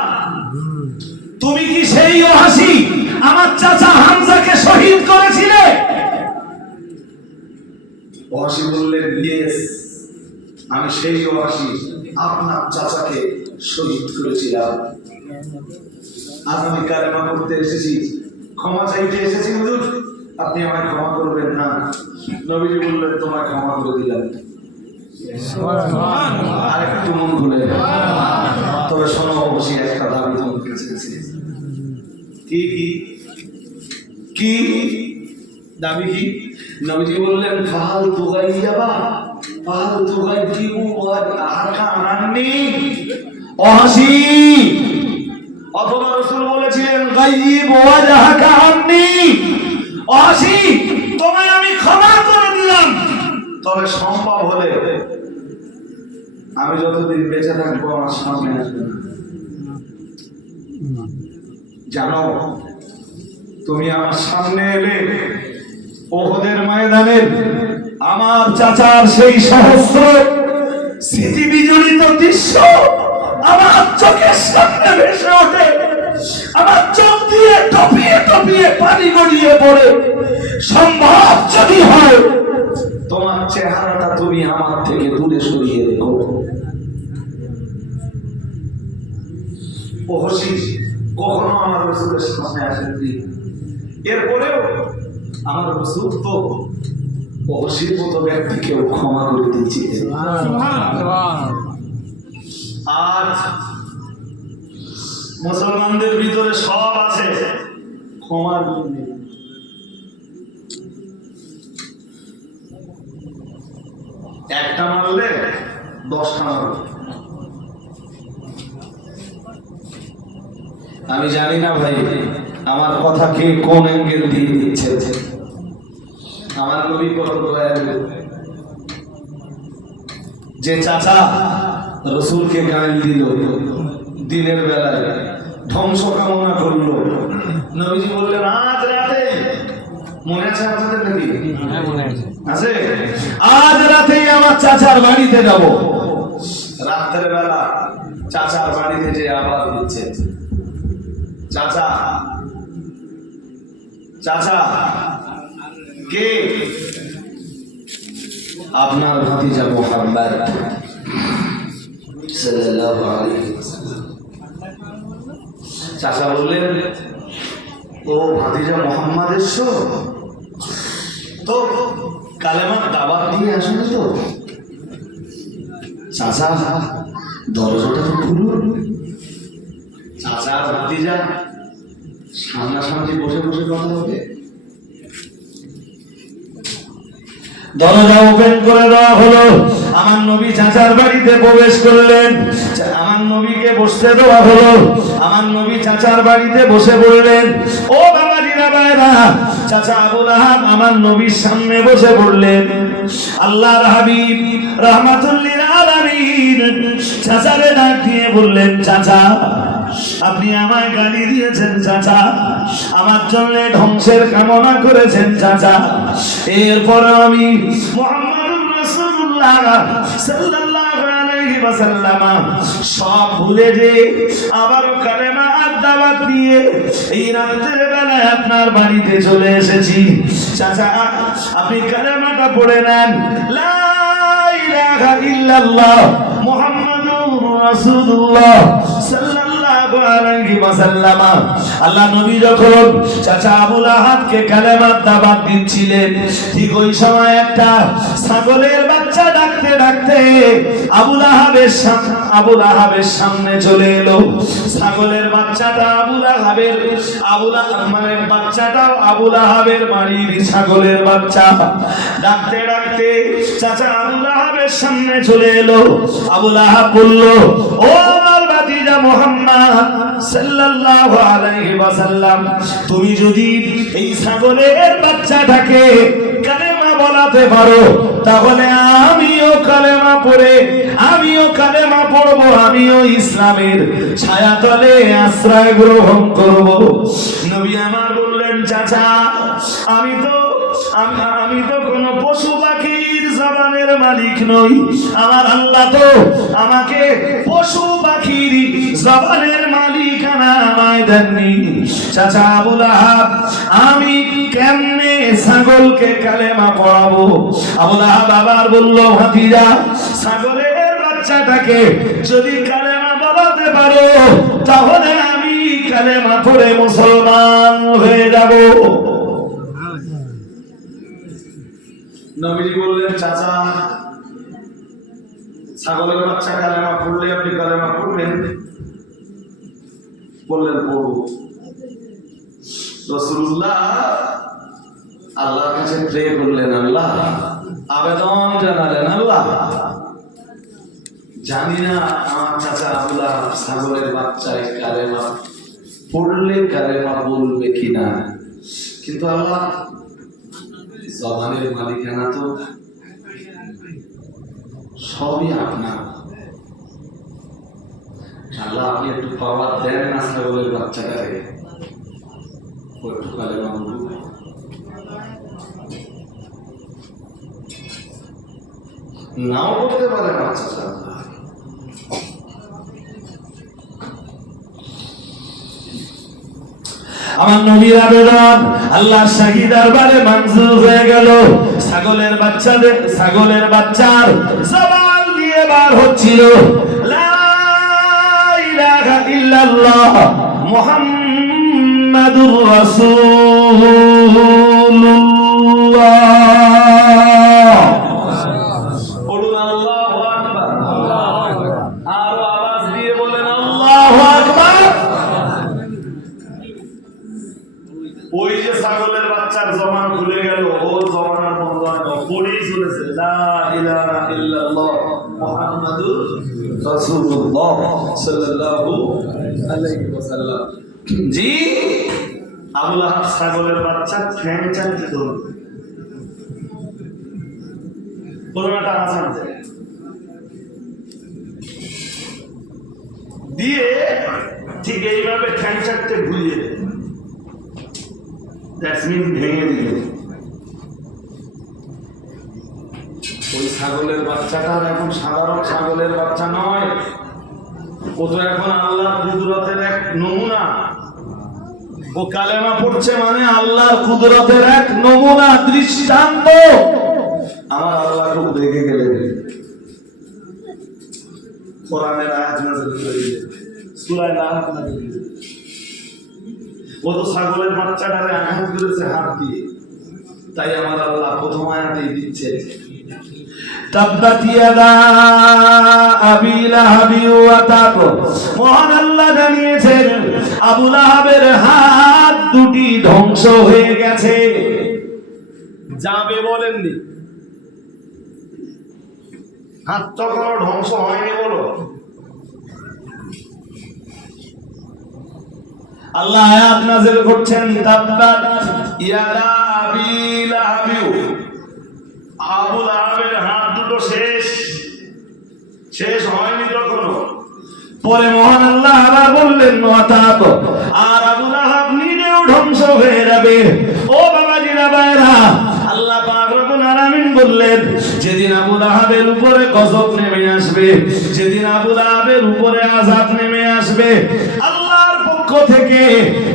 তুমি কি সেই ওহসি আমার চাচা হামজাকে শহীদ করেছিলে? ওহসি বললেন, ইয়েস, আমি সেই ওহসি আপনার চাচাকে শহীদ করেছিলাম। আজ আমি কালেমা পড়তে এসেছি, ক্ষমা চাইতে এসেছি হুজুর, আপনি আমায় ক্ষমা করবেন না। নবীজি বললেন, তোমায় ক্ষমা করে দিলাম। আর একটু মন খুলে, তবে শোনো ওহসি, একটা দাবি তোমার কাছে আছে। কি কি দাবি কি? নবীজি বললেন, ফাহাল তুগাইয়াবা ফাহাল তুগাইয়িবু ওয়া আহাকা আনানি। ওহসি, অথবা রাসূল বলেছিলেন, গায়িব ওয়াজহাকা আননি। ওহসি, তোমায় আমি ক্ষমা করে দিলাম, তবে সম্ভব হলে আমি যতদিন বেঁচে থাকবো আমার সামনে আসবে না। জানো, তুমি আমার সামনে এলে ওহদের ময়দানে আমার চাচার সেই সহস্র স্মৃতি বিজড়িত দৃশ্য আমার চোখের সামনে ভেসে ওঠে। আমার চোখ দিয়ে টপিয়ে টপিয়ে পানি গড়িয়ে পড়ে। সম্ভব যদি হয়, তোমার চেহারাটা তুমি আমার থেকে দূরে সরিয়ে রেখো। ওহসি কখনো আমার রাসূলের সামনে আসেননি, এরপরেও আমার রাসূল তো ওহসির মতো ব্যক্তিকেও ক্ষমা করে দিয়েছে। আজ মুসলমানদের ভিতরে সব আছে, ক্ষমার জন্য একটা মারলে 10টা মারবে। আমি জানি না ভাই, আমার কথা কে কোন অ্যাঙ্গেল দিয়ে দিচ্ছে। আমার নবী কত দয়ালু, যে চাচা রাসূলকে গালি দিল, দিনের বেলায় ধ্বংস কামনা করলো, নবীজি বললেন, আজ রাতে, মনে আছে আপনাদের নাকি? হ্যাঁ, মনে আছে। আজ রাতেই আমার চাচার বাড়িতে যাব। রাতের বেলা চাচার বাড়িতে যে আওয়াজ দিচ্ছে, চাচা চাচা কে? আপনার ভাতিজা মুহাম্মদ সাল্লাল্লাহু আলাইহি ওয়াসাল্লাম। চাচা বললেন, ও ভাতিজা মুহাম্মদ এসছো তো, কালেমার দাওয়াত দিয়ে আসলে তো? চাচা, দরজাটা তো খুলুন। চাচা ভাতিজা সামনাসামনি বসে বসে কথা হবে। দরজা ওপেন করে দেওয়া হলো। আমার নবী চাচার বাড়িতে প্রবেশ করলেন। আমার নবীকে বসতে দেওয়া হলো। আমার নবী চাচার বাড়িতে বসে পড়লেন। ও বাবা দিনা ভাইরা, চাচা আবুল আহাব আমার নবীর সামনে বসে পড়লেন। আল্লাহর হাবিব রাহমাতুল লিল আলামিন চাচারে ডাক দিয়ে বললেন, চাচা আপনি আমায় গালি দিয়েছেন চাচা, আমার জন্য ধ্বংসের কামনা করেছেন চাচা, এরপর আমি মুহাম্মদুর রাসূলুল্লাহ সাল্লাল্লাহু আলাইহি ওয়াসাল্লাম সব ভুলে যে আবারও কালেমা আর দাওয়াত দিয়ে এই রাতের বেলায় আপনার বাড়িতে চলে এসেছি। চাচা আপনি কালেমাটা পড়ে নেন, লা ইলাহা ইল্লাল্লাহ মুহাম্মাদুর রাসূলুল্লাহ সাল্লাল্লাহু আলাইহি ওয়াসাল্লাম। আল্লাহ নবী যখন চাচা আবুল আহাবকে কালেমার দাওয়াত দিচ্ছিলেন, ঠিক ওই সময় একটা ছাগলের বাচ্চা ডাকতে ডাকতে আবুল আহাবের সামনে চলে এলো। ছাগলের বাচ্চাটা বাচ্চাটাও আবুল আহাবের বাড়ির ছাগলের বাচ্চা। ডাকতে ডাকতে চাচা আবুল আহাবের সামনে চলে এলো। আবুল আহাব বলল, ও আমার ভাতিজা মুহাম্মদ সাল্লাল্লাহু আলাইহি ওয়াসাল্লাম, তুমি যদি এই ছাগলের বাচ্চাটাকে কালেমা বলাতে পারো, তাহলে আমিও কালেমা পড়বো, আমিও ইসলামের ছায়াতলে আশ্রয় গ্রহণ করব। নবী আমার বললেন, চাচা আমি তো কোন পশু পাখির জবানের মালিক নই, আমার আল্লাহ তো আমাকে পশু পাখির জবানের মালিকানা আমায় দেননি। চাচা আবুল আহাব, আমি কেমনে ছাগলকে কালেমা পড়াবো? আবুল আহাব আবার বলল, ভাতিজা ছাগলের বাচ্চাটাকে যদি কালেমা বলাতে পারো, তাহলে আমি কালেমা পড়ে মুসলমান হয়ে যাব। নবী বললেন, চাচা ছাগলের বাচ্চা কালেমা পড়লে আপনি কালেমা পড়বেন? বললেন, পড়ব। রাসূলুল্লাহ আল্লাহর কাছে প্রে করলেন, আল্লাহ আবেদন জানালেন, আল্লাহ জানি না আমার চাচা আবুল আহাব ছাগলের বাচ্চায় কালেমা পড়লে কালেমা বলবে কিনা, কিন্তু আল্লাহ জবানের মালিকানা তো সবই আপনার। আল্লাহ আপনি একটু পাওয়ার দেন না ছাগলের বাচ্চাটাকে, একটু কালেমা বলবে। নাও বলতে পারে বাচ্চা। আমার নবীর আবেদন আল্লাহর শাহী দরবারে মঞ্জুর হয়ে গেল। ছাগলের বাচ্চার জবান দিয়ে বার হচ্ছিল, লা ইলাহা ইল্লাল্লাহ মুহাম্মাদুর রাসূলুল্লাহ। বলুন আল্লাহু আকবার। আর আওয়াজ দিয়ে বলেন আল্লাহু আকবার। ওই যে ছাগলের বাচ্চার জবান খুলে গেল, ও জবানের মধ্যে পড়েই চলেছে, লা ইলাহা ইল্লাল্লাহ মুহাম্মাদুর রাসূলুল্লাহ সাল্লাল্লাহু আলাইহি ওয়াসাল্লাম। জি আবুল আহাব ছাগলের বাচ্চা ঠ্যাং চালিয়ে ধরল, করোনাটা আসান দিয়ে ঠিক এইভাবে ঠ্যাং চারটে ঘুরিয়ে ভেঙে দিল। ওই ছাগলের বাচ্চাটার এখন সাধারণ ছাগলের বাচ্চা নয়, ও তো এখন আল্লাহর কুদরতের এক নমুনা। ও কালেমা পড়ছে মানে আল্লাহর কুদরতের এক নমুনা, দৃষ্টান্ত। আমার আল্লাহ খুব রেগে গেলেন, কোরআনের আয়াত নাযিল করে দিলেন, সূরা নাহল নাযিল করে দিলেন। ও তো ছাগলের বাচ্চাটারে আঘাত করেছে হাত দিয়ে, তাই আমার আল্লাহ প্রথম আয়াতেই দিচ্ছে, তাব্বাত ইয়াদা আবি লাহাবি ওয়া তাব। মহান আল্লাহ জানিয়েছেন আবু লাহাবের হাত দুটি ধ্বংস হয়ে গেছে। যাবে বলেননি, হাত তখনও ধ্বংস হয়নি, বলো আল্লাহ আয়াত নাযিল করছেন তাব্বাত ইয়াদা আবি লাহাব, আবু লাহাবের হাত দুটো শেষ হয়নি তখনো। পরে মহান আল্লাহ আবার বললেন ওয়াতাব, আর আবু লাহাব নিজেও ধ্বংস হয়ে যাবে। ও বাবাজিরা ভাইরা, আল্লাহ পাক রব্বুল আলামিন বললেন যেদিন আবু লাহাবের উপরে গজব নেমে আসবে, যেদিন আবু লাহাবের উপরে আযাব নেমে আসবে, আল্লাহর পক্ষ থেকে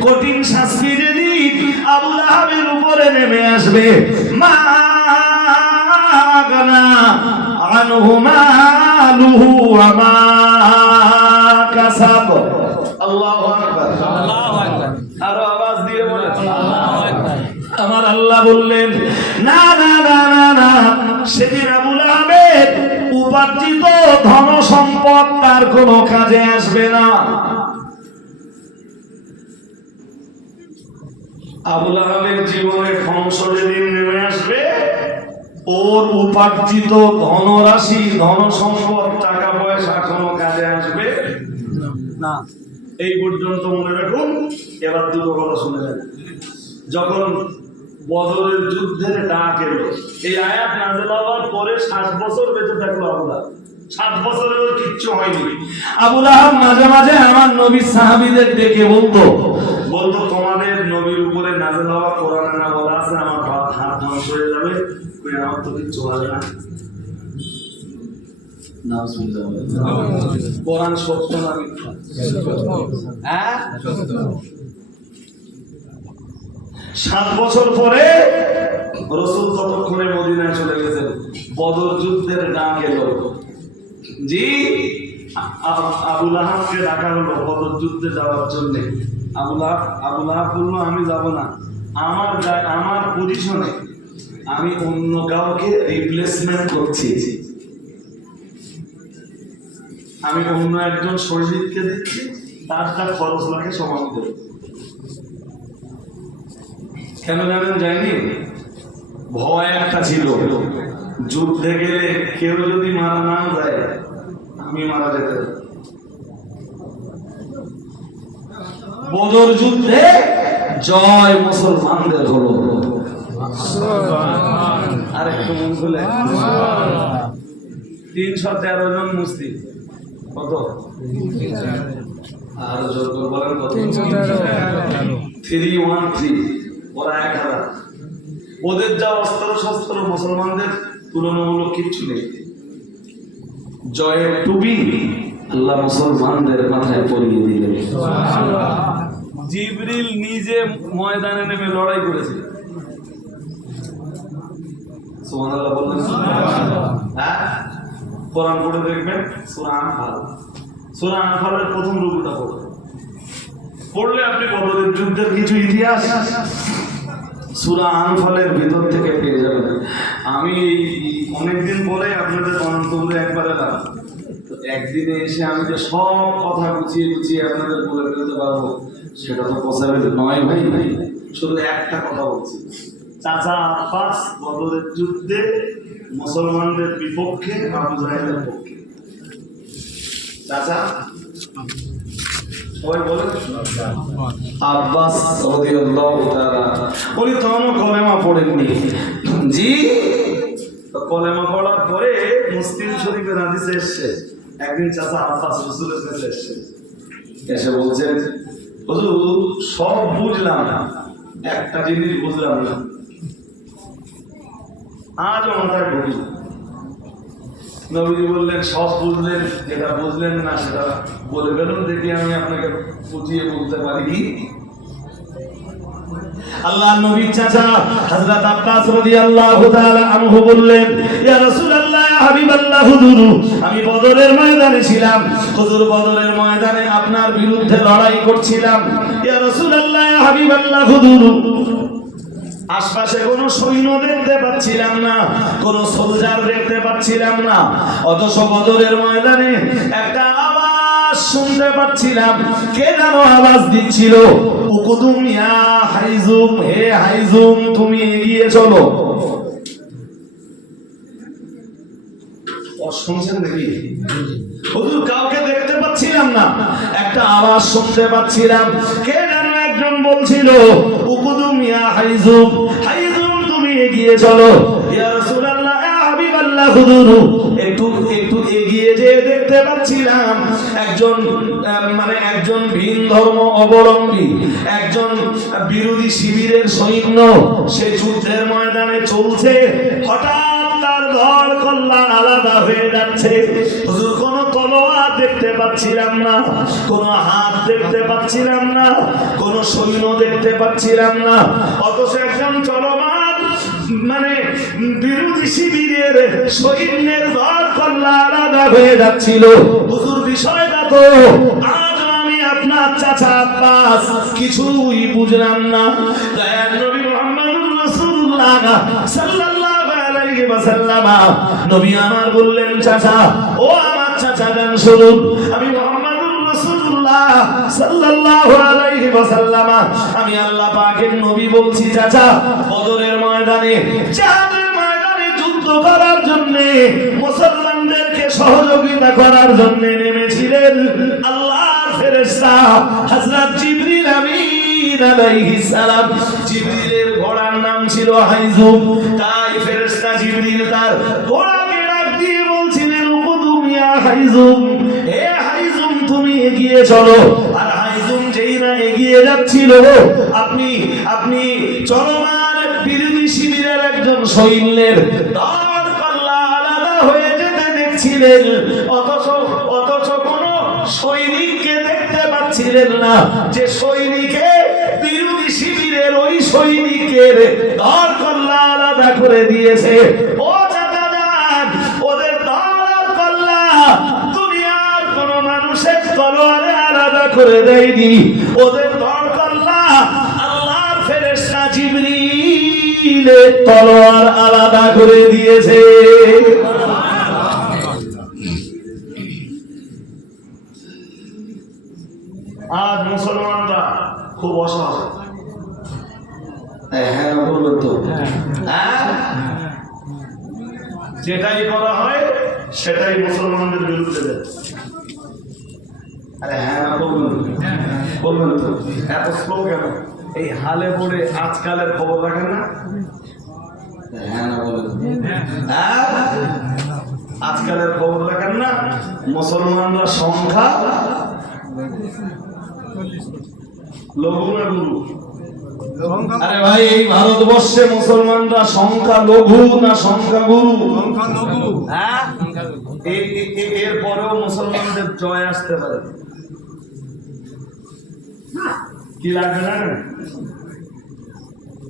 কঠিন শাস্তি যেদিন আবু লাহাবের উপরে নেমে আসবে, মা গানা আনহু মালুহু ওয়া মা কাসাব। আল্লাহু আকবার, আল্লাহু আকবার। আরো আওয়াজ দিয়ে বলেন আল্লাহু আকবার। আমার আল্লাহ বললেন না না না না না, সেদিন আবু লাহাবের উপার্জিত ধন সম্পদ তার কোনো কাজে আসবে না। আবু লাহাবের জীবনে ধ্বংস যেদিন নেমে আসবে, ওর উপার্জিত ধনরাশি, ধন সম্পদ, টাকা পয়সা কোনো কাজে আসবে না। এই পর্যন্ত মনে রাখুন। এবার দুটো কথা শুনে যান। যখন বদরের যুদ্ধের ডাক এলো, এই আয়াত নাযিল হওয়ার পরে 7 বছর বেঁচে থাকলো আবু লাহাব। 7 বছরে ওর কিচ্ছু হয়নি। আবু লাহাব মাঝে মাঝে আমার নবীর সাহাবীদের ডেকে বলতো তোমাদের নবীর উপরে নাযিল হওয়া কোরআনে না বলা আছে আমার হাত ধ্বংস হয়ে যাবে, আমার তো কিচ্ছু হবে না। কোরআন সত্য না মিথ্যা? হ্যাঁ, 7 বছর পরে রাসূল ততক্ষণে মদিনায় চলে গেছেন। বদর যুদ্ধের ডাক এলো, জি আবু লাহাবকে ডাকা হলো বদর যুদ্ধে যাওয়ার জন্য। আবু লাহাব বলল আমি যাব না, আমার পজিশনে আমি অন্য কাউকে রিপ্লেসমেন্ট করছি, আমি অন্য একজন শহীদকে দিচ্ছি, তার খরচ লাগে সমান করে। কেন জানেন? যায়নি, ভয় একটা ছিল, যুদ্ধে গেলে কেউ যদি মারা না যায় আমি মারা যেতে। বদর যুদ্ধে জয় মুসলমানদের হলো। আর একটু মন খুলে 313 জন মুসলিম, কত? আর যত বলেন কত? 313। ওরা 1000। ওদের যা অস্ত্র শস্ত্র মুসলমানদের তুলনামূলক কিচ্ছু নেই। জয়ের টুপি আল্লাহ মুসলমানদের মাথায় পরিয়ে দিলেন। জিবরিল নিজে ময়দানে নেমে লড়াই করেছে। সুবহানাল্লাহ বললেন। হ্যাঁ, কোরআন পড়ে দেখবেন সূরা আনফাল। সূরা আনফালের প্রথম রুকুটা পড়লে আপনি বদরের যুদ্ধের কিছু ইতিহাস সূরা আনফালের ভিতর থেকে পেয়ে যাবেন। আমি অনেকদিন পরে আপনাদের অন্তরে একবার এলাম, তো একদিনে এসে আমি যে সব কথা গুছিয়ে আপনাদের বলে ফেলতে পারবো সেটা তো পসিবল নয় ভাই। শুধু একটা কথা বলছি, চাচা আব্বাস বদরের যুদ্ধে মুসলমানদের বিপক্ষে, আবু জাহেলের পক্ষে। চাচা সবাই বলেন আব্বাস রাদিয়াল্লাহু তাআলা, উনি তখনও কলেমা পড়েননি। জি, কলেমা পড়ার পরে মুসলিম শরীফের হাদিসে এসছে, একদিন চাচা আব্বাস রাসূলের কাছে এসে বলছেন হুজুর সব বুঝলাম, একটা জিনিস বুঝলাম না, আজও মাথায় ঢুকি। নবীজি বললেন সব বুঝলেন, যেটা বুঝলেন না সেটা বলে ফেলুন, দেখি আমি আপনাকে বুঝিয়ে বলতে পারি কি। আল্লাহ নবী চাচা হযরত আব্বাস রাদিয়াল্লাহু তাআলা আনহু বললেন ইয়া রাসূলুল্লাহ ইয়া হাবিবাল্লাহ হুজুর, আমি বদরের ময়দানে ছিলাম হুজুর, বদরের ময়দানে আপনার বিরুদ্ধে লড়াই করছিলাম। ইয়া রাসূলুল্লাহ ইয়া হাবিবাল্লাহ হুজুর, আশপাশে কোনো সৈন্য দেখতে পাচ্ছিলাম না, কোনো সোলজার দেখতে পাচ্ছিলাম না, অথচ বদরের ময়দানে একটা আওয়াজ শুনতে পাচ্ছিলাম। কে যেন আওয়াজ দিচ্ছিল, উকুদুম ইয়া হাইজুম, হে হাইজুম তুমি এগিয়ে চলো। শুনছেন নাকি হুজুর? কাউকে দেখতে পাচ্ছিলাম না, একটা আওয়াজ শুনতে পাচ্ছিলাম, কে যেন একজন বলছিল উকুদুম ইয়া হাইজুম, হাইজুম তুমি এগিয়ে চলো। ইয়া রাসূলুল্লাহ ইয়া হাবিবাল্লাহ হুজুর, একটু একটু এগিয়ে যেয়ে দেখতে পাচ্ছিলাম একজন ভিন ধর্ম অবলম্বী, একজন বিরোধী শিবিরের সৈন্য সে যুদ্ধের ময়দানে চলছে, হঠাৎ তার ধর কল্লা আলাদা হয়ে যাচ্ছে। হুজুর কোন তলোয়ার দেখতে পাচ্ছিলাম না, কোন হাত দেখতে পাচ্ছিলাম না, কোন সৈন্য দেখতে পাচ্ছিলাম না, অথচ একজন চলমান বিরোধী শিবিরের সৈন্যের ধর কল্লা আলাদা হয়ে যাচ্ছিল। হুজুর বিষয়টা তো আজ আমি আপনার চাচা আব্বাস কিছুই বুঝলাম না। দয়ার নবী মুহাম্মদুর রাসূলুল্লাহ সাল্লাল্লাহু আলাইহি ওয়াসাল্লাম নবী আমার বললেন, চাচা ও আমার চাচা গান শুনুন, আমি মুহাম্মদুর রাসূলুল্লাহ সাল্লাল্লাহু আলাইহি ওয়াসাল্লাম আমি আল্লাহ পাকের নবী বলছি, চাচা বদরের ময়দানে জিহাদের ময়দানে যুদ্ধ করার জন্য মুসলমানদেরকে সহযোগিতা করার জন্য নেমেছিলেন আল্লাহর ফেরেশতা হযরত জিবরিল আমিন আলাইহিস সালাম। জিবরিলের ঘোড়ার নাম ছিল হাইজুম, তাই ফেরেশতা জিবরিল তার ঘোড়াকে ডাক দিয়ে বলছিলেন উকুদুম ইয়া হাইজুম, হে হাইজুম তুমি এগিয়ে চলো। আর হাইজুম যেই না এগিয়ে যাচ্ছিল, আপনি চলমান বিরোধী শিবিরের একজন সৈন্যের ধর কল্লা আলাদা হয়ে যেতে দেখছিলেন, অথচ কোন সৈনিককে দেখতে পাচ্ছিলেন না, যে সৈনিকে বিরোধী শিবিরের ওই সৈনিকের ধর কল্লা আলাদা করে দিয়েছে। ও চাচাজান, ওদের ধর কল্লা দুনিয়ার কোন মানুষের তলোয়ারে আলাদা করে দেয়নি, ওদের ধর কল্লা আল্লাহর ফেরেশতা জিবরিলের তলোয়ার আলাদা করে দিয়েছে। আজ মুসলমানরা খুব অসহায়। হ্যাঁ বলবেন তো, যেটাই করা হয় সেটাই মুসলমানদের বিরুদ্ধে যায়। আরে হ্যাঁ বলবেন তো, এত স্লো কেন? এই হালে পড়ে আজকালের খবর রাখেন না? হ্যাঁ বলবেন, আজকালের খবর রাখেন না? মুসলমানরা সংখ্যা লঘু না গুরু? আরে ভাই, এই ভারতবর্ষে মুসলমানরা সংখ্যা লঘু না সংখ্যা গুরু? এর পরেও মুসলমানদের জয় আসতে পারে। কি লাগবে না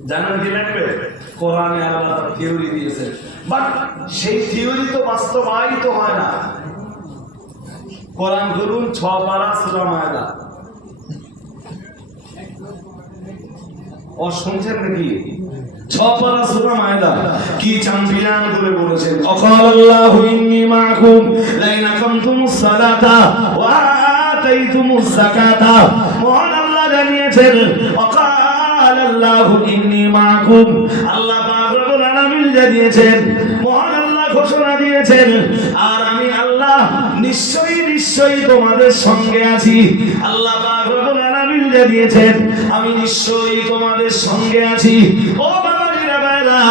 জানেন? কি লাগবে? কোরআনে আল্লাহ থিওরি দিয়েছে, বাট সেই থিওরি তো বাস্তবায়িত হয় না। কোরআন ধরুন 6 পারা সূরা মায়দা, ও শুনছেন নাকি? 6 পারা সূরা মায়দা কি চ্যাম্পিয়ন করে বলেছেন, আল্লাহু ইন্নী মাআকুম লা ইন আকামতুমুস সালাতা ওয়া আতাইতুমুস যাকাতা। মহান আল্লাহ জানিয়েছেন আল্লাহু ইন্নী মাআকুম, আল্লাহ পাক রব্বুল আলামিন জানিয়েছেন, মহান আল্লাহ ঘোষণা দিয়েছেন, আর আমি আল্লাহ নিশ্চয়ই তোমাদের সঙ্গে আছি। আল্লাহ পাক রব্বুল আলামিন জানিয়েছেন, আমি নিশ্চয়ই তোমাদের সঙ্গে আছি। ও বাবাজিরা ভাইরা,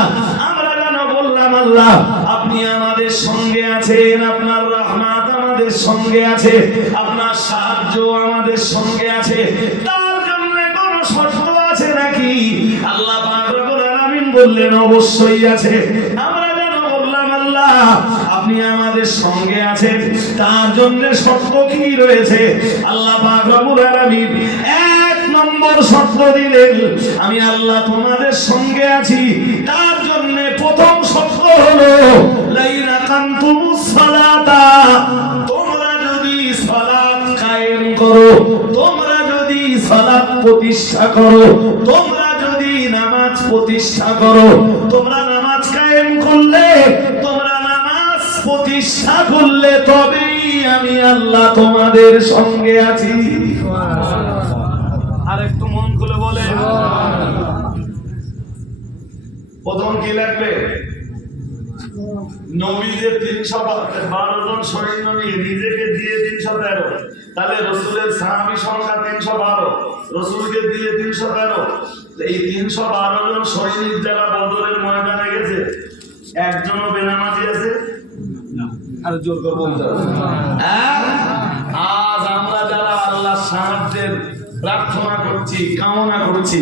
আমরা কেন বললাম আল্লাহ আপনি আমাদের সঙ্গে আছেন, আপনার রহমত আমাদের সঙ্গে আছে, আপনার সাহায্য আমাদের সঙ্গে আছে, তার জন্য কোনো শর্ত আছে নাকি? আল্লাহ পাক রব্বুল আলামিন বললেন অবশ্যই আছে। আমরা কেন বললাম আল্লাহ আপনি আমাদের সঙ্গে আছেন, তার জন্য শর্ত কি রয়েছে? আল্লাহ পাক রব্বুল আলামিন 1 নম্বর শর্ত দিলেন, আমি আল্লাহ তোমাদের সঙ্গে আছি, তার জন্য প্রথম শর্ত হলো লাইনা কান্তুমুস সালাতা, তোমরা যদি সালাত কায়েম করো, তোমরা যদি সালাত প্রতিষ্ঠা করো, তোমরা যদি নামাজ প্রতিষ্ঠা করো, তোমরা নামাজ কায়েম করলে, তোমরা নামাজ প্রতিষ্ঠা করলে, তবেই আমি আল্লাহ তোমাদের সঙ্গে আছি। আর একটু মন খুলে বলে, প্রথম কি লাগবে? নবীদের 312 জন সৈন্য নিয়ে নিজেকে দিয়ে 313, তাহলে রসুলের সাহাবী সংখ্যা 312, রসুলকে দিয়ে 313। এই 312 জন সৈনিক যারা বদরের ময়দানে গেছে, একজনও বেনামাজি আছে? আর জোর করে বলতে হবে। আজ আমরা যারা আল্লাহ সাহায্যের প্রার্থনা করছি, কামনা করছি,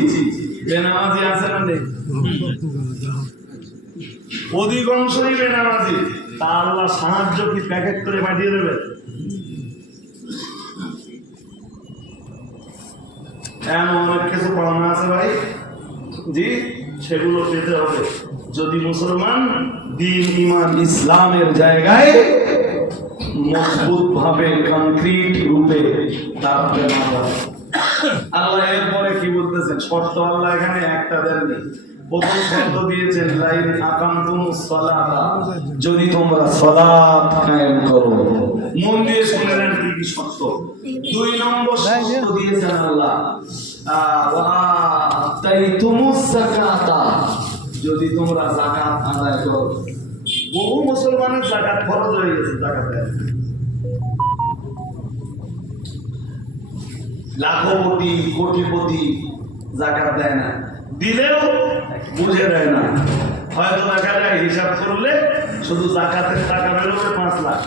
বেনামাজি আছে না নেই? অধিকাংশই বেনামাজি। তা আল্লাহ সাহায্য কি প্যাকেট করে পাঠিয়ে দেবে? এমন অনেক কিছু পাওনা আছে ভাই, জি, সেগুলো পেতে হবে। যদি মুসলমান দ্বীন ঈমান ইসলামের জায়গায় মজবুত ভাবে কংক্রিট রূপে দাঁড়াতে না পারে। আল্লাহ এরপরে কি বলতেছেন? শর্ত আল্লাহ এখানে একটা দেননি। প্রথম শর্ত দিয়েছেন লাইন আকামতুমুস সালাতা, যদি তোমরা সালাত কায়েম করো। মন দিয়ে শুনে নেন কি কি শর্ত। 2 নম্বর শর্ত দিয়েছেন আল্লাহ ওয়া আতাইতুমুস যাকাতা, যদি তোমরা যাকাত আদায় করো। বহু মুসলমানের যাকাত ফরজ হয়ে গেছে, যাকাত দেয় লাখপতি কোটিপতি যাকাত দেয় না, দিলেও বুঝে দেয় না। হয়তো দেখা যায় হিসাব করলে শুধু যাকাতের টাকা বেরোবে 5 লাখ,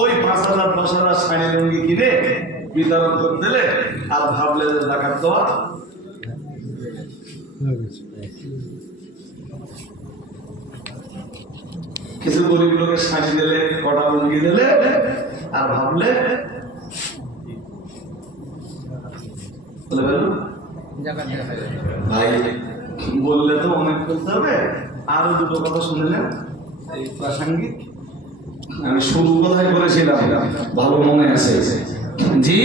ওই 5,000 10,000 শাড়ি লুঙ্গি কিনে বিতরণ করে দিলে আর ভাবলে যে যাকাত দেওয়া। কিছু গরিব লোকের শাড়ি দিলে, কটা লুঙ্গি দিলে আর ভাবলে ভাই বললে তো অনেক করতে হবে। আরো দুটো কথা শুনে নেন এই প্রাসঙ্গিক। আমি শুরু কোথায় করেছিলাম ভালো মনে আছে? জি,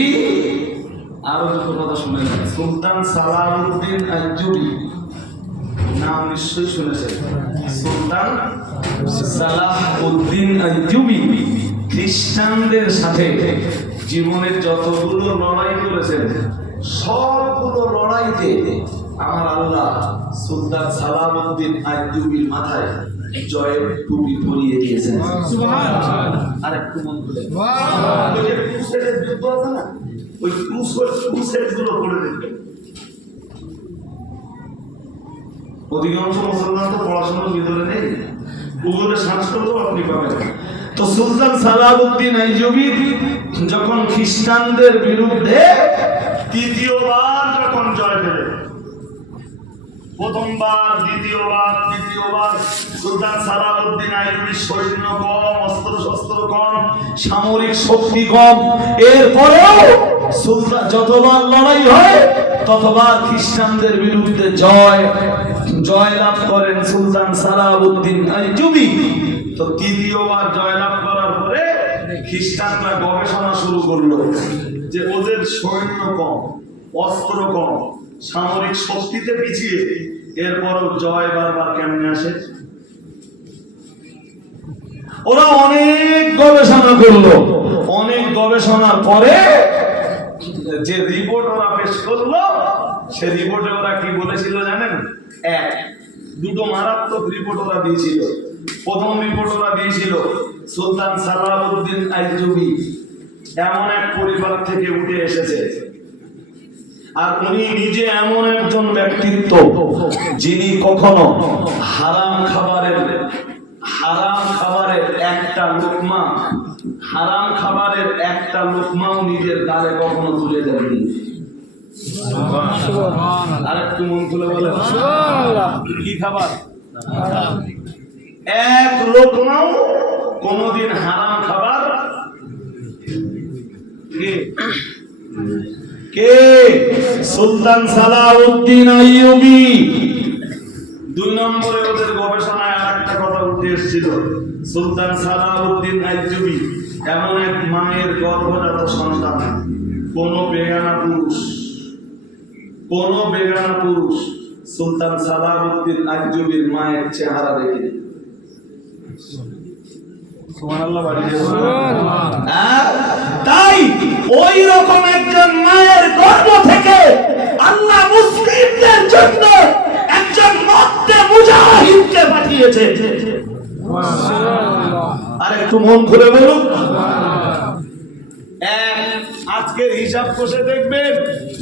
আরো দুটো কথা শুনে নেন। সুলতান সালাহউদ্দিন আইয়ুবী নাম নিশ্চয়ই শুনেছেন। সুলতান সালাহউদ্দিন আইয়ুবী খ্রিস্টানদের সাথে জীবনের যতগুলো লড়াই করেছেন, সবগুলো লড়াইতে আমার আল্লাহ সুলতান সালাহউদ্দিন আইয়ুবীর মাথায় জয়ের টুপি পরিয়ে দিয়েছেন। সুবহানাল্লাহ। আরেকটু মন খুলে ওই যে ক্রুসেডের যুদ্ধ আছে না, ওই ক্রুসেড গুলো পড়ে দেখবেন। অধিকাংশ মুসলমান তো পড়াশোনার ভিতরে নেই, গুগলে সার্চ করলেও আপনি পাবেন। তো সুলতান সালাহউদ্দিন আইয়ুবী যখন খ্রিস্টানদের বিরুদ্ধে তৃতীয়বার যখন জয় পেলেন, প্রথমবার, দ্বিতীয়বার, তৃতীয়বার, সুলতান সালাহউদ্দিন আইয়ুবীর সৈন্য কম, অস্ত্র শস্ত্র কম, সামরিক শক্তি কম, এরপরেও সুলতান যতবার লড়াই হয় ততবার খ্রিস্টানদের বিরুদ্ধে জয়লাভ করেন সুলতান সালাহউদ্দিন আইয়ুবী। তো তৃতীয়বার জয়লাভ করার পরে খ্রিস্টানরা গবেষণা শুরু করলো যে ওদের সৈন্য কম, অস্ত্র কম, সামরিক শক্তিতে পিছিয়ে, এরপরও জয় বারবার কেমনে আসে? ওরা অনেক গবেষণা করলো। অনেক গবেষণার পরে যে রিপোর্ট ওরা পেশ করলো, সে রিপোর্টে ওরা কি বলেছিল জানেন? দুটো মারাত্মক রিপোর্ট ওরা দিয়েছিল। প্রথম রিপোর্ট ওরা দিয়েছিল সুলতান সালাহউদ্দিন আইয়ুবী এমন এক পরিবার থেকে উঠে এসেছে, আর উনি নিজে এমন একজন ব্যক্তিত্ব যিনি কখনো হারাম খাবারের একটা লোকমাও নিজের গালে কখনো তুলে দেননি। আরেকটু মন খুলে বলে কি খাবার? এক লোকমাও কোনদিন হারাম খাবার কে? সুলতান সালাহউদ্দিন আইয়ুবী। 2 নম্বরে ওদের গবেষণায় আরেকটা কথা উঠে এসেছিল। সুলতান সালাহউদ্দিন আইয়ুবী এমন এক মায়ের গর্ভজাত সন্তান, কোন বেগানা পুরুষ সুলতান সালাহউদ্দিন আইয়ুবীর মায়ের চেহারা দেখে। তাই ওই রকম একজন মায়ের গর্ভ থেকে আল্লাহ মুসলিমদের জন্য একজন মধ্যে মুজাহিদকে পাঠিয়েছে। আর একটু মন খুলে বলুন। আজকের হিসাব কষে দেখবেন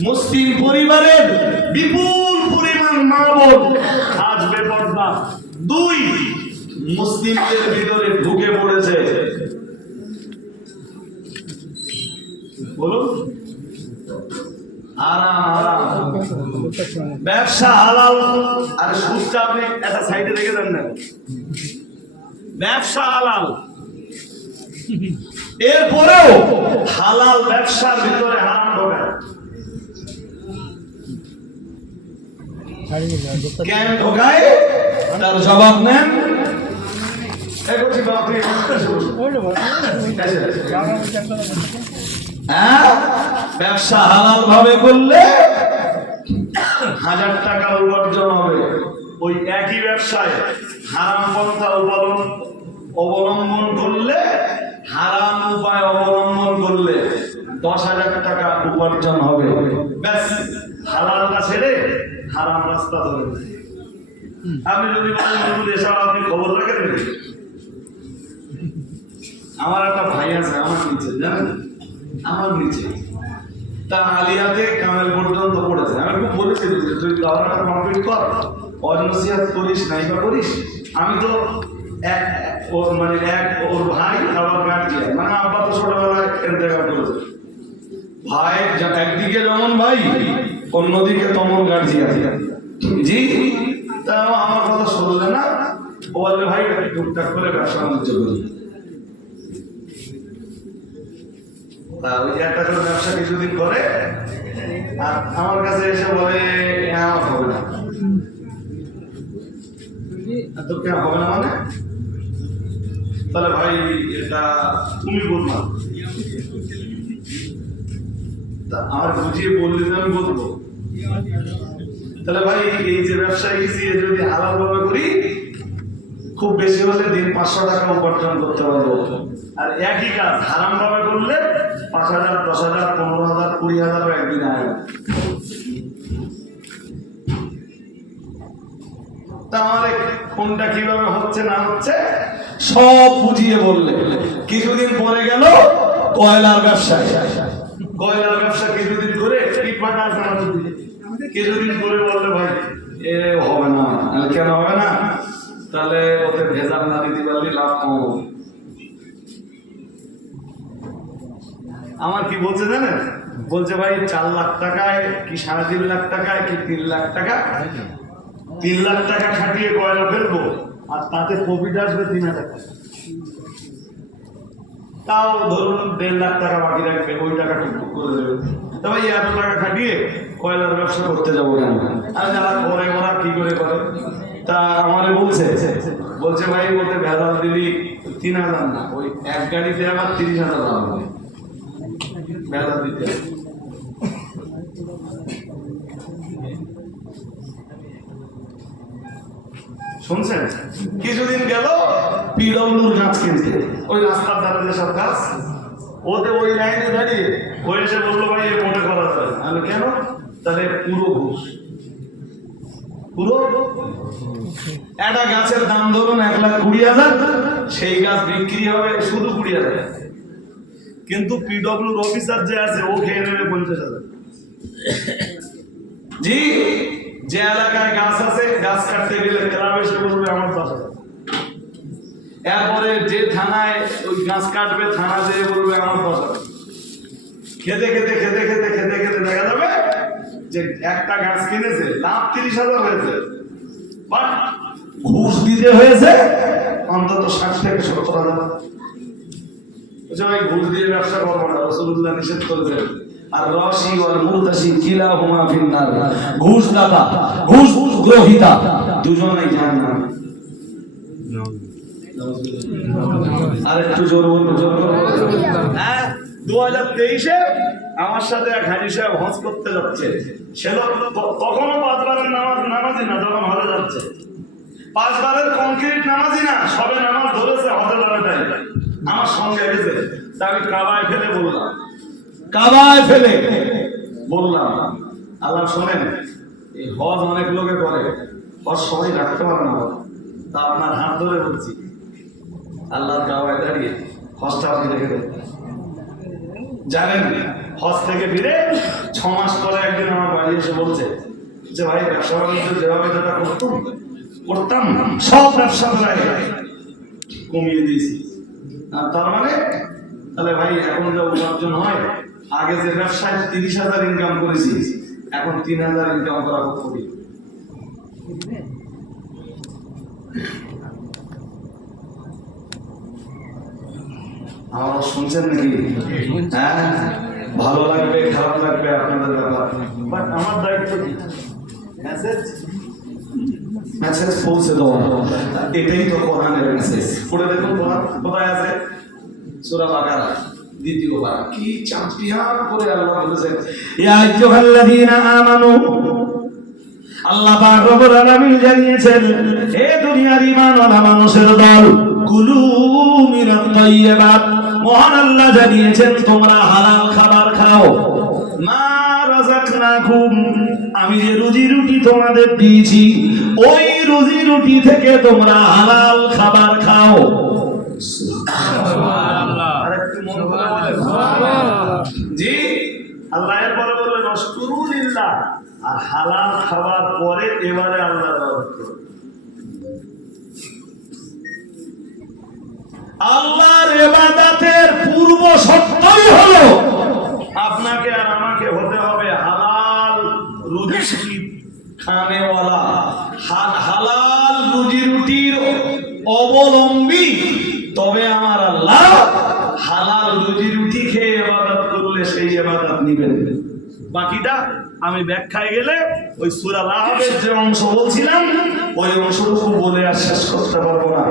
মুসলিম পরিবারের বিপুল পরিমাণ মা বোন আজ বেপরদা। 2, মুসলিমদের ভিতরে ঢুকে পড়েছে, বলুন আরাম আরাম, ব্যবসা হালাল। আর সুদটা আপনি একটা সাইডে রেখে দেন না, ব্যবসা হালাল, এরপরেও হালাল ব্যবসার ভিতরে হারাম ঢোকায়। কেন ঢোকায় তার জবাব নেন। ব্যবসা হালাল ভাবে করলে 1000 টাকা উপার্জন হবে। ওই একই ব্যবসায় হারাম পন্থা অবলম্বন করলে, হারাম উপায় অবলম্বন করলে 10,000 টাকা উপার্জন হবে। ব্যাস, হালালটা ছেড়ে হারাম রাস্তা ধরে। আপনি যদি বলেন এসব আপনি খবর রাখেন, আমার একটা ভাই আছে আমার নিচে, জানেন আমার নিচে, তা আলিয়াতে কামেল পর্যন্ত পড়েছে। আমি খুব বলেছি তুই দাওয়াটা কমপ্লিট কর, অজনসিয়াত করিস নাই বা করিস। আমি তো ওর ভাই আবার গার্জিয়ান, মানে আব্বা তো ছোটবেলায় ইন্তেকাল করেছে। ভাই একদিকে যেমন ভাই, অন্যদিকে তেমন গার্জিয়ান। জি, তাও আমার কথা শুনলে না, ও বলবে ভাই টুকটাক করে ব্যবসা বাণিজ্য করি। ওই একটা করে ব্যবসা কিছুদিন করে আর আমার কাছে এসে বলে আমার হবে না। তো কেন হবে না মানে? তাহলে ভাই এটা তুমি বলবা, আমার বুঝিয়ে বললে আমি বলবো। তাহলে ভাই এই যে ব্যবসা গেছি যদি হালাল ভাবে করি, খুব বেশি হলে দিন 500 টাকা উপার্জন করতে পারবো। আর একই কাজ হারাম ভাবে করলে 5,000, 10,000, 15,000, 20,000 একদিন আসবে। তাহলে কোনটা কিভাবে হচ্ছে না হচ্ছে সব বুঝিয়ে বললে। কিছুদিন পরে গেল কয়লার ব্যবসা, কয়লার ব্যবসা কিছুদিন করে কিছুদিন করে বললে ভাই এ হবে না। কেন হবে না? তাহলে ওদের ভেজাল না দিতে পারলে লাভ কম। আমার কি বলছে জানেন? বলছে ভাই 4 লাখ টাকায় কি 3.5 লাখ টাকায় কি 3 লাখ টাকা, 3 লাখ টাকা খাটিয়ে কয়লা ফেলবো আর তাতে প্রফিট আসবে 3,000 টাকা। তাও ধরুন 1.5 লাখ টাকা বাকি রাখবে, ওই টাকা টুকটুক করে দেবে। তা ভাই এত টাকা খাটিয়ে কয়লার ব্যবসা করতে যাবো কেন? আর যারা করে ওরা কি করে করে? তা আমারে বলছে ভাই বলতে ভেজাল দিলি 3,000 না, ওই এক গাড়িতে আবার 30,000 দাম হবে ভেজাল দিতে। শুনছেন? কিছুদিন গেল পিডব্লিউর গাছ কিনতে, ওই রাস্তার ধারে যেসব গাছ, ওতে ওই লাইনে দাঁড়িয়ে ওই এসে বললো ভাই এ মনে করা যায়। আমি কেন? তাহলে পুরো ঘুষ, পুরো একটা গাছের দাম ধরুন 1,20,000, সেই গাছ বিক্রি হবে শুধু 20,000, কিন্তু পিডব্লিউর অফিসার যে আছে ও খেয়ে নেবে 50,000। জি, যে এলাকায় গাছ আছে গাছ কাটতে গেলে ক্লাব এসে বলবে আমার 10,000। এরপরে যে থানায় ওই গাছ কাটবে থানা যেয়ে বলবে আমার 10,000। খেতে খেতে খেতে খেতে খেতে খেতে দেখা যাবে যে একটা গাছ কিনেছে লাভ 30,000 হয়েছে, বাট ঘুষ দিতে হয়েছে অন্তত 60 থেকে 70,000। ভাই ঘুষ দিয়ে ব্যবসা করবো না, রাসূলুল্লাহ নিষেধ করেছেন। আর রাশি ওয়াল মুরতাশি কিলাহুমা ফিন্নার, ঘুষ দাতা ঘুষ গ্রহীতা দুজনেই জাহান্নামে। আর একটু জোর বলবো, জোর বলবো। হ্যাঁ, 2023-এ আমার সাথে এক হাজি সাহেব হজ করতে যাচ্ছে। সে তখনও 5 বারের নামাজি না, যখন হজে যাচ্ছে 5 বারের কংক্রিট নামাজি না, সবে নামাজ ধরেছে হজে যাবে তাই আমার সঙ্গে গেছে। তা আমি কাবায় ফেলে বললাম আল্লাহ শোনেন, এই হজ অনেক লোকে করে, হজ সবাই রাখতে পারে না, তা আপনার হাত ধরে বলছি আল্লাহর কাবায় দাঁড়িয়ে হজটা আপনি রেখে দেন। জানেন হজ থেকে ফিরে 6 মাস পরে একদিন আমার বাড়ি এসে বলছে যে ভাই ব্যবসা বাণিজ্য যেভাবে যেটা করতাম সব ব্যবসা প্রায় কমিয়ে দিয়েছি। আর তার মানে তাহলে ভাই এখন যা উপার্জন হয়, আগে যে ব্যবসায় 30,000 ইনকাম করেছি এখন 3,000 ইনকাম করা খুব কঠিন। আমার শুনছেন নাকি? হ্যাঁ, ভালো লাগবে খারাপ লাগবে আপনাদের ব্যাপার, বাট আমার দায়িত্ব কি মেসেজ পৌঁছে দেওয়া। এটাই তো কোরআনের মেসেজ। পড়ে দেখুন কোরআন কোথায় আছে, সূরা বাকারা 2য় পারা। কি চ্যাম্পিয়ন করে আল্লাহ বলেছেন, ইয়া আইয়ুহাল্লাযীনা আমানু, আল্লাহ পাক রব্বুল আলামিন জানিয়েছেন, হে দুনিয়ার ঈমানওয়ালা মানুষের দল, কুলু মিনাত তাইয়্যিবাত, মহান আল্লাহ জানিয়েছেন তোমরা হালাল খাবার খাও। মা রাযাকনাকুম, আমি যে রুজি রুটি তোমাদের দিয়েছি ওই রুজি রুটি থেকে তোমরা হালাল খাবার খাও। সুবহানাল্লাহ। আরেকটু মন করে বলেন সুবহানাল্লাহ। জি, আল্লাহ এর পরে বললেন আশকুরুলিল্লাহ, আর হালাল খাবার পরে এবারে আল্লাহর ইবাদত করো। আল্লাহর ইবাদতের পূর্ব শর্তই হলো আপনাকে আর আমাকে হতে হবে হালাল রুজি রুটি খানেওয়ালা, হালাল রুজি রুটির অবলম্বী। তবে আমার আল্লাহ হালাল রুজি রুটি খেয়ে ইবাদত করলে সেই ইবাদত নিবেন। বাকিটা আমি ব্যাখ্যায় গেলে ওই সূরা লাহবের যে অংশ বলছিলাম ওই অংশটুকু বলে আর শেষ করতে পারবো না।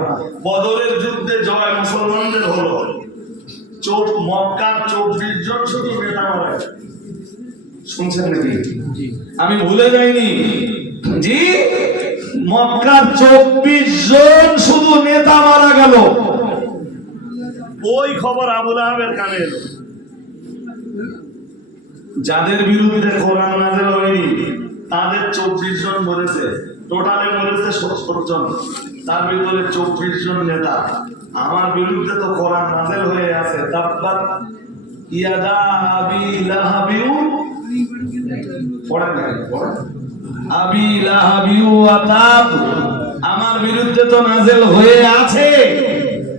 বদরের যুদ্ধে জয় মুসলমানদের হলো, মক্কার 24 জন শুধু নেতা মারা গেল। শুনছেন নাকি? আমি ভুলে যাইনি। জি, মক্কার 24 জন শুধু নেতা মারা গেল। ওই খবর আবু লাহাবের কানে এলো। যাদের বিরুদ্ধে কোরআন নাযিল হয়নি তাদের 24 জন মরেছে, টোটালে মরেছে 70 জন, তার ভিতরে 24 জন নেতা। আমার বিরুদ্ধে তো কোরআন নাযিল হয়ে আছে, তাব্বাত ইয়াদা আবি লাহাবিউ, পড়েন না পড়েন, আবি লাহাবিউ ওয়া তাব, আমার বিরুদ্ধে তো নাযিল হয়ে আছে,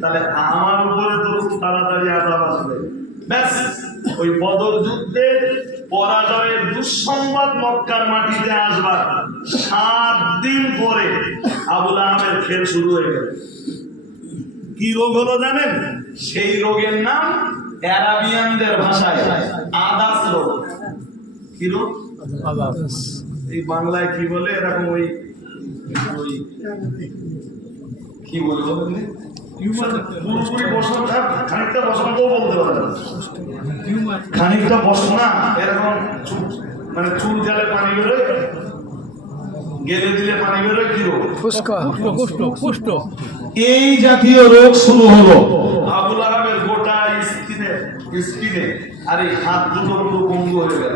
তাহলে আমার উপরে তো খুব তাড়াতাড়ি আযাব আসবে। ব্যাস, ওই বদর যুদ্ধে পরাজয়ের দুঃসংবাদ মক্কার মাটিতে আসবার 7 দিন পরে আবু লাহাবের খেল শুরু হয়ে গেল। কি রোগ হলো জানেন? সেই রোগের নাম আরাবিয়ানদের ভাষায় আদাস রোগ। কি রোগ? আদাস। এই বাংলায় কি বলে এরকম ওই কি বলবো পুরোপুরি বসন্ত, খানিকটা বসন্তও বলতে পারে, খানিকটা বসনা, এরকম মানে চুল জালে পানি বেরোয়, গেলে দিলে পানি বেরোয়। কি রোগ? কুষ্ঠ। এই জাতীয় রোগ শুরু হলো আবু লাহাবের গোটা স্কিনে, আর এই হাত দুটো পুরো পঙ্গু হয়ে গেল।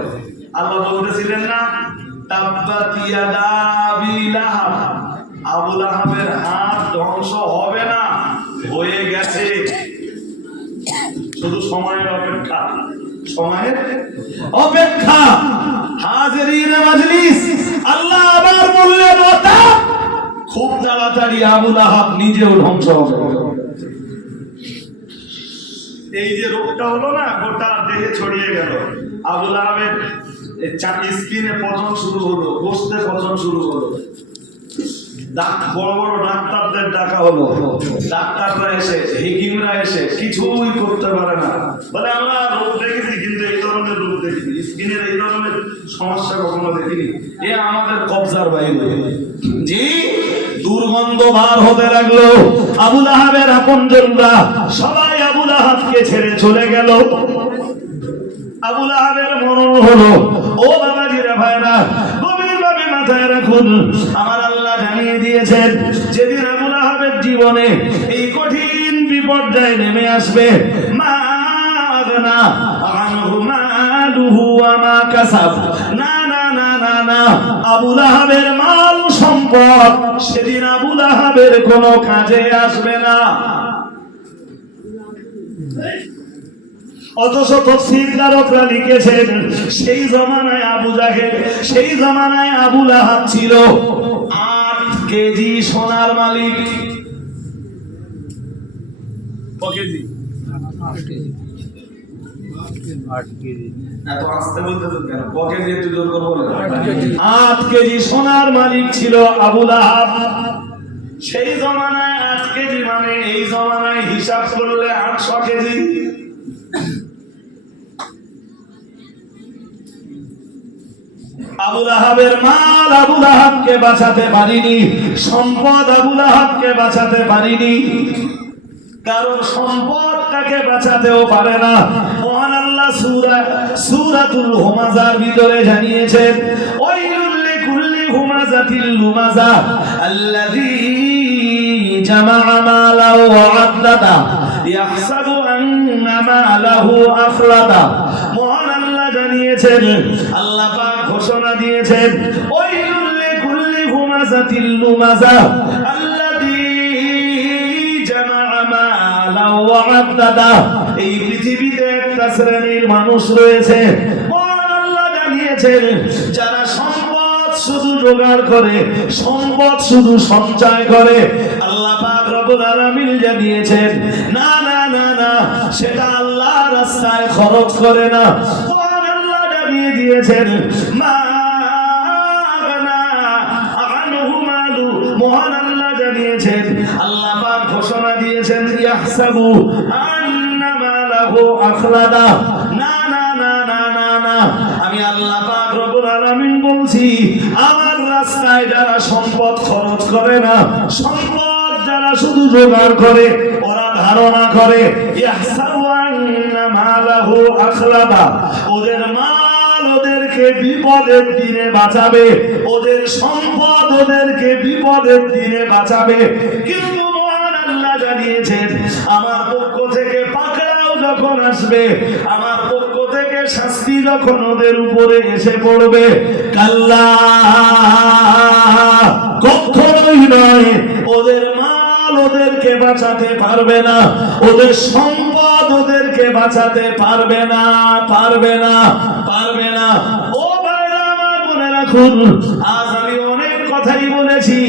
আল্লাহ বলতেছিলেন না, তাব্বাত ইয়াদা আবি লাহাব, আবু লাহাবের হাত ধ্বংস হবে না, হয়ে গেছে। শুধু সময়ের অপেক্ষা, সময়ের অপেক্ষা। হাজিরিনে মাজলিস, আল্লাহ আবার বললেন ওটা খুব তাড়াতাড়ি আবু লাহাব নিজেও ধ্বংস হবে। এই যে রোগটা হলো না, গোটা দেহে ছড়িয়ে গেল। আবু লাহাবের স্কিনে পচন শুরু হলো, গোশতে পচন শুরু হলো। বড় বড় ডাক্তারদের ডাকা হলো, ডাক্তাররা এসে, হেকিমরা এসে কিছুই করতে পারে না। বলে আমরা রোগ দেখেছি কিন্তু এই ধরনের রোগ দেখিনি, স্কিনের এই ধরনের সমস্যা কখনো দেখিনি, এ আমাদের কবজার বাইরে। জি, দুর্গন্ধ বার হতে লাগলো। আবু লাহাবের আপনজনরা সবাই আবু লাহাবকে ছেড়ে চলে গেল। আবু লাহাবের মরণ হলো। ও বাবাজিরা ভাইরা, গভীরভাবে মাথায় রাখুন, আমার আল্লাহ জানিয়ে দিয়েছেন যেদিন আবু লাহাবের জীবনে এই কঠিন বিপর্যয় নেমে আসবে, মা আগনা আনহু মালুহু ওয়া মা কাসাব, না না না না না, আবু লাহাবের মাল সম্পদ সেদিন আবু লাহাবের কোনো কাজে আসবে না। অথচ তাফসীরকারকরা লিখেছেন সেই জমানায় আবু জাহেল, সেই জমানায় আবু লাহাব ছিল 8 কেজি সোনার মালিক। কেজি 8 কেজি, এত আস্তে বলতেছেন কেন? কেজি একটু জোর করে বলেন। 8 কেজি সোনার মালিক ছিল আবু লাহাব। সেই জমানায় 8 কেজি মানে এই জমানায় হিসাব করলে 800 কেজি। আবু লাহাবের মাল আবু লাহাবকে বাঁচাতে পারিনি, সম্পদ আবু লাহাবকে বাঁচাতে পারিনি, কারণ সম্পদ তাকে বাঁচাতেও পারে না। মহান আল্লাহ সূরাতুল হুমাযার ভিতরে জানিয়েছেন, ওয়াইলুল লিকুল্লি হুমাযাতিল লুমাযা আল্লাযী জামাআ মালাহু ওয়া আদ্দাদা ইয়াহসাবু আন্না মালাহু আখলাদা। মহান আল্লাহ জানিয়েছেন, আল্লাহ পাক ঘোষণা দিয়েছেন, ওয়াইলুল লিকুল্লি হুমাযাতিল লুমাযা আল্লাযী জামাআ মালাহু ওয়া আদ্দাদা। এই পৃথিবীতে একটা শ্রেণীর মানুষ রয়েছে, মহান আল্লাহ জানিয়েছেন, যারা সম্পদ শুধু জোগাড় করে, সম্পদ শুধু সঞ্চয় করে। আল্লাহ পাক রব্বুল আলামিন জানিয়েছেন, না না না না, সেটা আল্লাহর রাস্তায় খরচ করে না। মহান আল্লাহ জানিয়ে দিয়েছেন, মা আগনা আনহু মালু। মহান আল্লাহ জানিয়েছেন, আল্লাহ পাক ঘোষণা দিয়েছেন, ইয়াহসাবু আন্না মালাহু আখলাদা। না না না না না না, আমি আল্লাহ পাক রব্বুল আলামিন বলছি, আমার রাস্তায় যারা সম্পদ খরচ করে না, সম্পদ যারা শুধু জোগাড় করে, ওরা ধারণা করে ইয়াহসাবু আন্না মালাহু আখলাদা, ওদের মাল ওদেরকে বিপদের দিনে বাঁচাবে, ওদের সম্পদ ওদেরকে বিপদের দিনে বাঁচাবে। কিন্তু মহান আল্লাহ জানিয়েছেন, আমার পক্ষ থেকে পাকড়াও যখন আসবে, আমার পক্ষ থেকে শাস্তি যখন ওদের উপরে এসে পড়বে, কাল্লা, কখনোই নয়, ওদের মাল ওদেরকে বাঁচাতে পারবে না, ওদের সম্পদ ওদেরকে বাঁচাতে পারবে না, পারবে না, পারবে না। ও ভাইরা আমার, মনে রাখুন, আজ আমি অনেক কথাই বলেছি,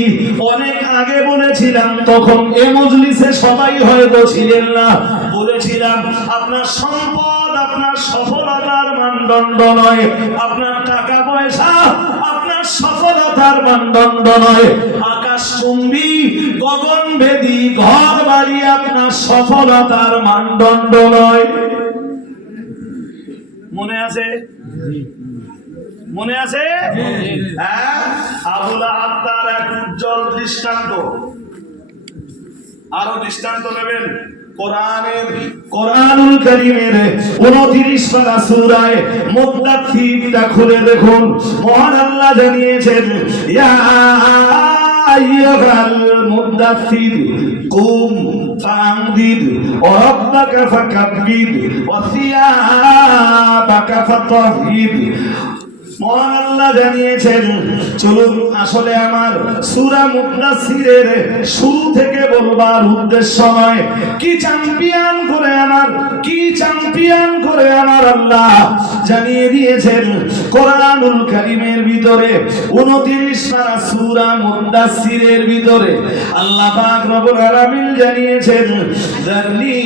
অনেক আগে বলেছিলাম, তখন এ মজলিসে সবাই হয়তো ছিলেন না। বলেছিলাম, আপনার সম্পদ আপনার সফলতার মানদণ্ড নয়, আপনার টাকা পয়সা আপনার সফলতার মানদণ্ড নয়, আকাশচুম্বী গগনভেদী ঘর বাড়ি আপনার সফলতার মানদণ্ড নয়। মনে আছে? মনে আছে? হ্যাঁ, আবু লাহাব তার এক উজ্জ্বল দৃষ্টান্ত। আরো দৃষ্টান্ত নেবেন কোরআনুল কারীমের 29 পারা সূরায় মুদ্দাথিরটা খুলে দেখুন। মহান আল্লাহ জানিয়েছেন, ইয়া আইয়ুহাল মুদ্দাথির কুম ফাআনদির ওয়া রাব্বাকা ফাকাব্বির ওয়া সিয়াবাকা ফাতাহহির। মহান আল্লাহ জানিয়েছেন, চলুন আসলে আমার সূরা মুদ্দাসসিরের শুরু থেকে বলবার উদ্দেশ্য নয়, কি চ্যাম্পিয়ন করে আমার আল্লাহ জানিয়ে দিয়েছেন কোরআনুল কারীমের ভিতরে 29 পারা সূরা মুদ্দাসসিরের ভিতরে আল্লাহ পাক রব্বুল আলামিন জানিয়েছেন, যারনি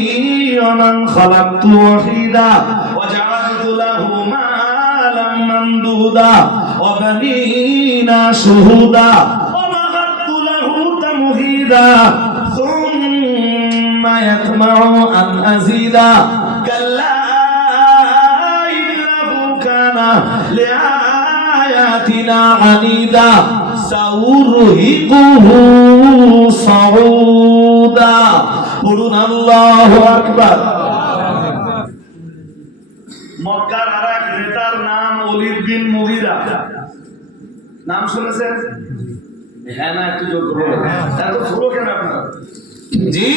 ওয়া মান খালাকতু ওয়াহিদা ওয়া জাআলতু লাহু মামদুদা ওয়া বানিনা শুহুদা ওয়া মাহাদতু লাহু তামহিদা সুম্মা ইয়াতমাউ আন আযীদা কাল্লা ইন্নাহু কানা লিআয়াতিনা আনীদা সাউরহিকুহু সাউদা। বলুন আল্লাহু আকবার। মক্কার আরেক নেতার নাম ওলীদ বিন মুগীরা। নাম শুনেছেন? হ্যাঁ না, একটু জোর করে এত ছোট কেন আপনারা? জি,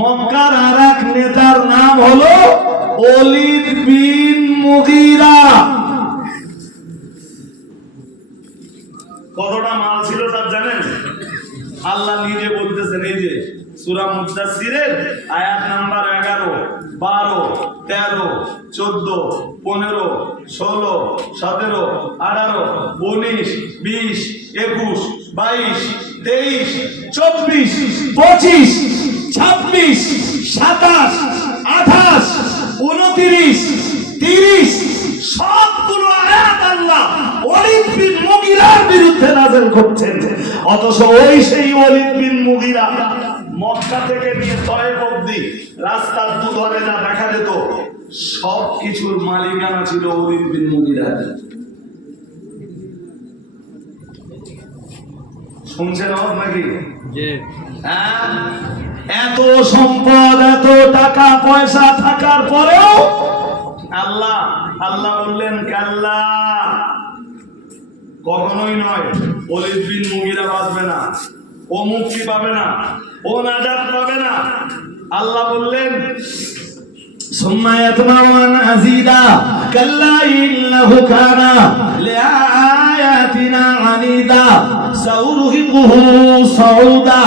মক্কার আরেক নেতার নাম হলো ওলীদ বিন মুগীরা। কতটা মাল ছিল তার জানেন? আল্লাহ নিজে বলতেছেন, এই যে সূরা মুদাসসিরের আয়াত নাম্বার 11, 12, 13, 14, 15, 16, 17, 18, 19, 20, 21, 22, 23, 24, 25, 26, 27, 28, 29, 30 সবগুলো আয়াত আল্লাহ ওয়ালিদ বিন মুগীরার বিরুদ্ধে নাযিল করছেন। অথচ ওই সেই ওয়ালিদ বিন মুগীরা মক্কা থেকে নিয়ে তয়েফ অবধি রাস্তার দুধারে যা দেখা যেত সব কিছুর মালিকানা ছিল ওয়ালিদ বিন মুগীরার। শুনছেন নাকি? এত সম্পদ, এত টাকা পয়সা থাকার পরেও আল্লাহ বললেন কাল্লা, কখনোই নয়, ওয়ালিদ বিন মুগীরা বাঁচবে না, ও মুক্তি পাবে না, ও নাজাত পাবে না। আল্লাহ বললেন সুম্মা ইয়াতমাউ আন আযীদা কাল্লা ইন্নাহু কানা লিআয়াতিনা আনীদা সাউরহিকুহু সাউদা।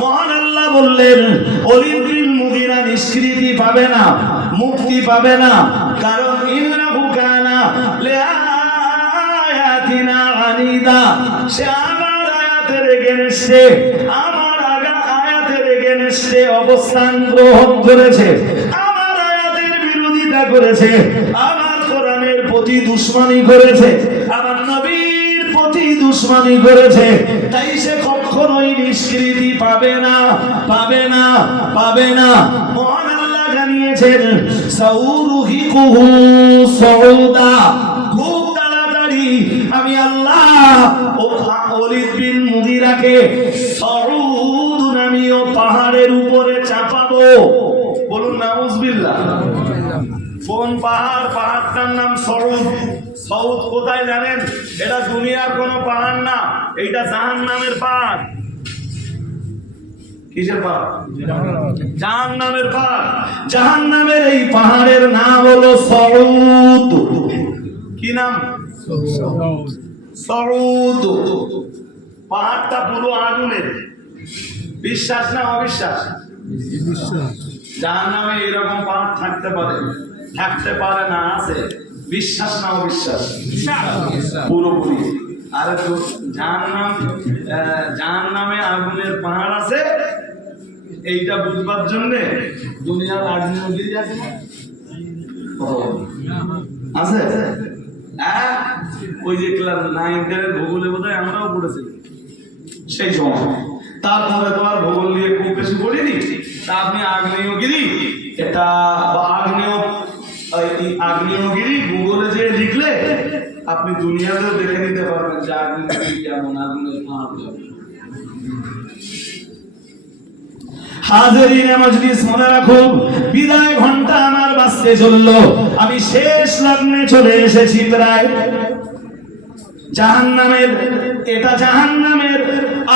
মহান আল্লাহ বললেন ওয়ালিদ বিন মুগীরা নিষ্কৃতি পাবে না, মুক্তি পাবে না, কারণ ইন্নাহু কানা লিআয়াতিনা আনীদা, সে আমার আয়াতের এগেইনস্টে, আমার আয়াতের এগেইনস্টে অবস্থান গ্রহণ করেছে, আমার আয়াতের বিরোধিতা করেছে, আমার কোরআনের প্রতি দুশমনি করেছে, আমার নবীর প্রতি দুশমনি করেছে। তাই সে কখনোই নিষ্কৃতি পাবে না, পাবে না, পাবে না। মহান আল্লাহ জানিয়েছেন সাউরহিকুহু সাউদা, খুব তাড়াতাড়ি আমি আল্লাহ ওয়ালিদ বিন মুগীরাকে সাউদ নামীয় পাহাড়ের উপরে চাপাবো। বলুন নাউজুবিল্লাহ। কোন পাহাড়? পাহাড়টার নাম সাউদ। সাউদ কোথায় জানেন? এটা দুনিয়ার কোনো পাহাড় না, এইটা জাহান্নামের পাহাড়। কিসের পাহাড়? জাহান্নামের পাহাড়। জাহান্নামের এই পাহাড়ের নাম হলো সাউদ। কি নাম? সাউদ। পাহাড়টা পুরো আগুনের। বিশ্বাস না অবিশ্বাস? জাহান্নামে এরকম পাহাড় থাকতে পারে? থাকতে পারে না, আছে। বিশ্বাস না অবিশ্বাস? পুরোপুরি। আরে তো জাহান্নামে আগুনের পাহাড় আছে, এইটা বুঝবার জন্য দুনিয়ার আগ্নেয়গিরি আছে না? আছে। ওই যে ক্লাস 9-10 ভূগোলে বোধহয় আমরাও পড়েছি সেই সময়। তারপরে তো আর ভূগোল নিয়ে খুব বেশি পড়িনি। তা আপনি আগ্নেয়গিরি এটা বা আগ্নেয়গিরি ভূগোলে যে লিখলে আপনি দুনিয়াতেও দেখে নিতে পারবেন যে আগ্নেয়গিরি কেমন, আগুনের পাহাড় কেমন। হাজিরিনে মজলিস, মনে রাখুন বিদায় ঘন্টা আমার বাজতে চলল, আমি শেষ লগ্নে চলে এসেছি প্রায়। জাহান্নামের, এটা জাহান্নামের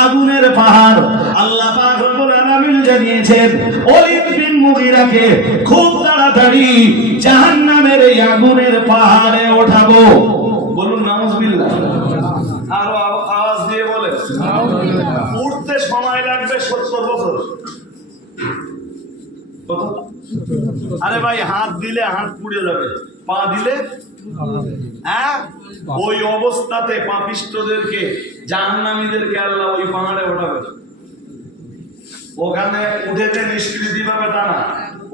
আগুনের পাহাড়। আল্লাহ পাক রব্বুল আলামিন জানিয়েছেন ওয়ালিদ বিন মুগীরাকে খুব তাড়াতাড়ি জাহান্নামের এই আগুনের পাহাড়ে ওঠাবো। বলুন নাউজুবিল্লাহ। আরো আওয়াজ দিয়ে বলেন উঠতে সময় লাগবে 70 বছর। কত? আরে ভাই, হাত দিলে হাত পুড়ে যাবে, পা দিলে ওই অবস্থাতে পাপিষ্ঠদেরকে, জাহান্নামীদেরকে আল্লাহ ওই পাহাড়ে ওঠাবে। ওখানে উঠেতে নিষ্কৃতি পাবে তা না,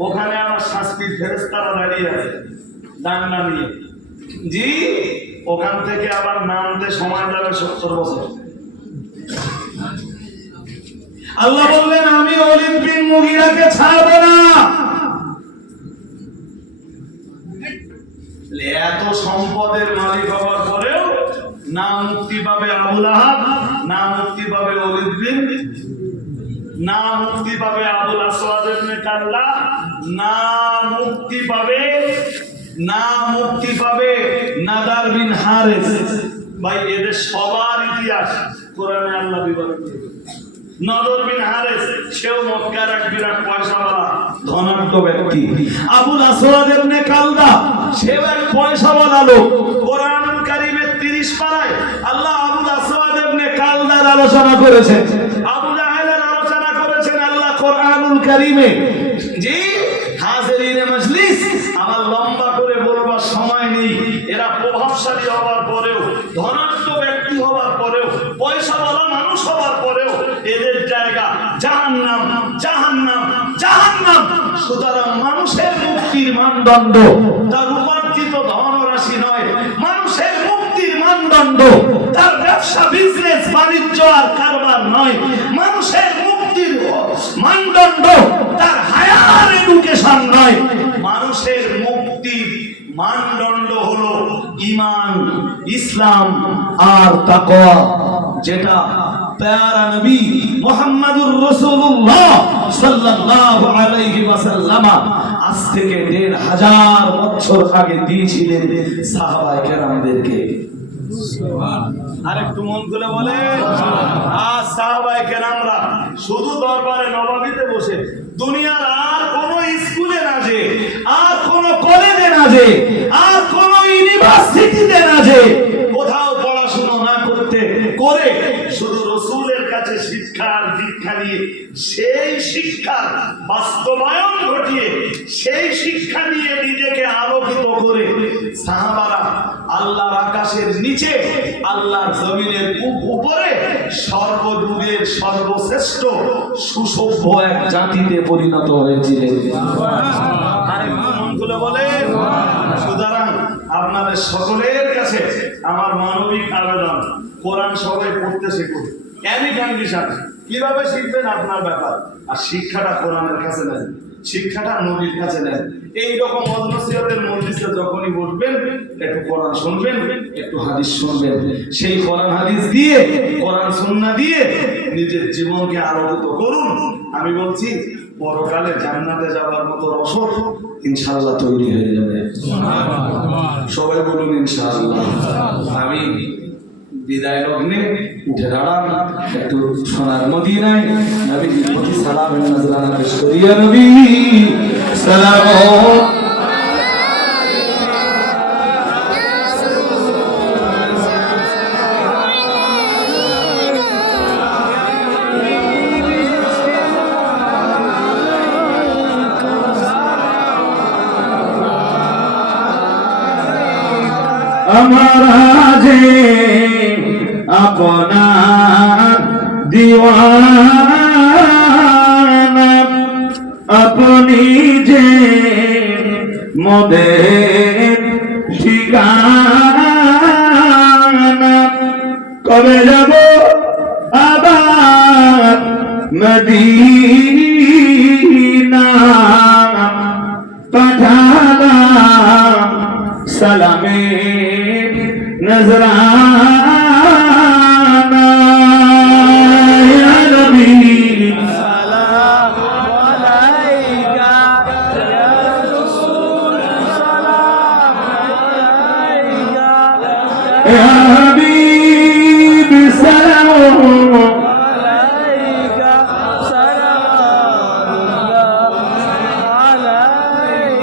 ওখানে আমার শাস্তির ফেরেশতারা দাঁড়িয়ে আছে ডান্ডা নিয়ে। জি, ওখান থেকে আবার নামতে সময় যাবে 70 বছর। আল্লাহ বললেন আমি ওয়ালিদ বিন মুগীরাকে ছাড়ব না। এত সম্পদের মালিক হওয়ার পরেও না মুক্তি পাবে আবু লাহাব, না মুক্তি পাবে ওয়ালিদ বিন, না মুক্তি পাবে আবুল আসওয়াদ ইবনে কাল্লা, না মুক্তি পাবে, না মুক্তি পাবে নাদার বিন হারিস। ভাই এদের সবার ইতিহাস কোরআনে আল্লাহ বিবরণ করেছেন। নদর বিন হারিস সেও মক্কার এক বিরাট পয়সাওয়ালা ধনাঢ্য ব্যক্তি। আবুল আসওয়াদ ইবনে কালদা সেও এক পয়সাওয়ালা লোক। কোরআনুল কারীমের 30 পারায় আল্লাহ আবুল আসওয়াদ ইবনে কালদার আলোচনা করেছেন, আবু জাহেলের আলোচনা করেছেন আল্লাহ কোরআন কারিমে যে হাজিরিনে মজলিস, আমার লম্বা করে বলবার সময় নেই। এরা প্রভাবশালী হওয়ার পরেও, ধনাঢ্য ব্যক্তি হওয়ার পরেও, পয়সাওয়ালা মানুষ হওয়ার পরেও এদের জায়গা জাহান্নাম, জাহান্নাম, জাহান্নাম। সুতরাং মানুষের মুক্তির মানদণ্ড তার উপার্জিত ধনরাশি নয়, মানুষের মুক্তির মানদণ্ড তার ব্যবসা, বিজনেস, বাণিজ্য আর কারবার নয়, মানুষের মুক্তির মানদণ্ড তার হায়ার এডুকেশন নয়, মানুষের মুক্তির মানদণ্ড হলো ঈমান, ইসলাম আর তাকওয়া, যেটা প্যারা নবী মুহাম্মদুর রাসূলুল্লাহ সাল্লাল্লাহু আলাইহি ওয়াসাল্লাম আজ থেকে ১৫০০ বছর আগে দিয়েছিলেন সাহাবায়ে কেরামদেরকে। আরেকটু মন খুলে বলে, আজ সাহাবায়ে কেরামরা শুধু দরবারে নববীতে বসে, দুনিয়ার আর কোন স্কুলে না যে, আর কোন কলেজে না যে, আর কোন ইউনিভার্সিটিতে না যে, কোথাও পড়াশোনা না করতে করে শুধু রাসূলের কাছে শিক্ষার দীক্ষা নিয়ে, সেই শিক্ষার বাস্তবায়ন ঘটিয়ে, সেই শিক্ষা নিয়ে নিজেকে আলোকিত করে সাহাবারা আল্লাহর আকাশের নিচে, আল্লাহর জমিনের উপরে সর্বযুগের সর্বশ্রেষ্ঠ সুসভ্য এক জাতিতে পরিণত হয়েছিলেন। আরে মনগুলো বলে, সুতরাং আপনাদের সকলের কাছে আমার মানবিক আবেদন, কোরআন সবাই পড়তে শিখুন। এনি কন্ডিশন কিভাবে শিখবেন আপনার ব্যাপার, আর শিক্ষাটা কোরআনের কাছে নেন, শিক্ষাটা নবীর কাছে নেন। এইরকম মজলিসের মজলিসে যখনই বসবেন, একটু কোরআন শুনবেন, একটু হাদিস শুনবেন, সেই কোরআন হাদিস দিয়ে, কোরআন সুন্নাহ দিয়ে নিজের জীবনকে আলোকিত করুন। আমি বলছি পরকালে জান্নাতে যাওয়ার মতো রসদ ইনশাআল্লাহ তৈরি হয়ে যাবে। সবাই বলুন ইনশাআল্লাহ। আমি বিদায় লগ্নে উঠে দাঁড়ান, একটু সোনার মদিনায় নবীর প্রতি সালাম নজরানা পেশ করিয়া নবী সালাম हमारा जे अपना दीवाना अपनी जे मोदेर ठिकाना कबे जाबो आबाद मदीना पाठाना सलामे नजराना या नबी सलाम अलैका या रसूल सलाम अलैका या हबीब सलाम अलैका सलाम अलैका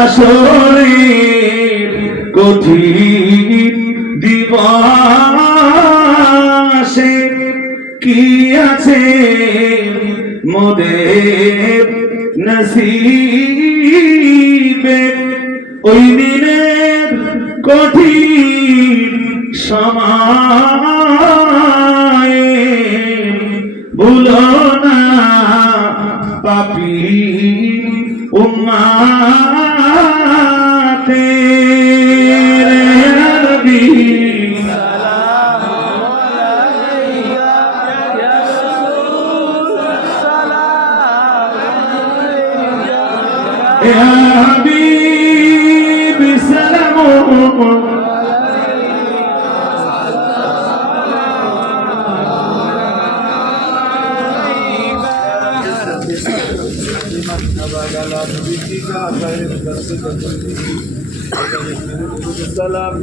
अशोरी কঠিন দিবসে কি আছে মোদের নসিবে, ওই দিনের কঠিন সময়ে ভুলো না পাপী উম্মাতে يا حبيب سلام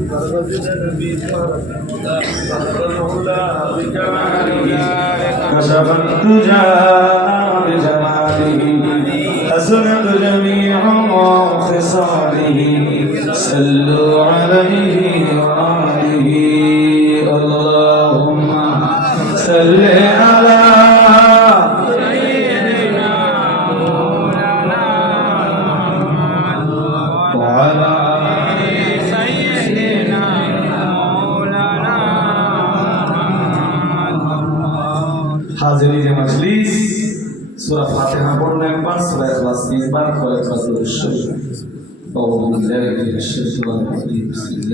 كشف الدجى بجماله حسنت جميع خصاله صلوا عليه وآله اللهم صل على سيدنا হাজিরিন মজলিস সূরা ফাতিহা পড়ুন একবার, সূরা ইখলাস তিনবার, কয়েকবার দুরূদ শরীফ। আউযু বিল্লাহি মিনাশ শাইতানির রাজীম।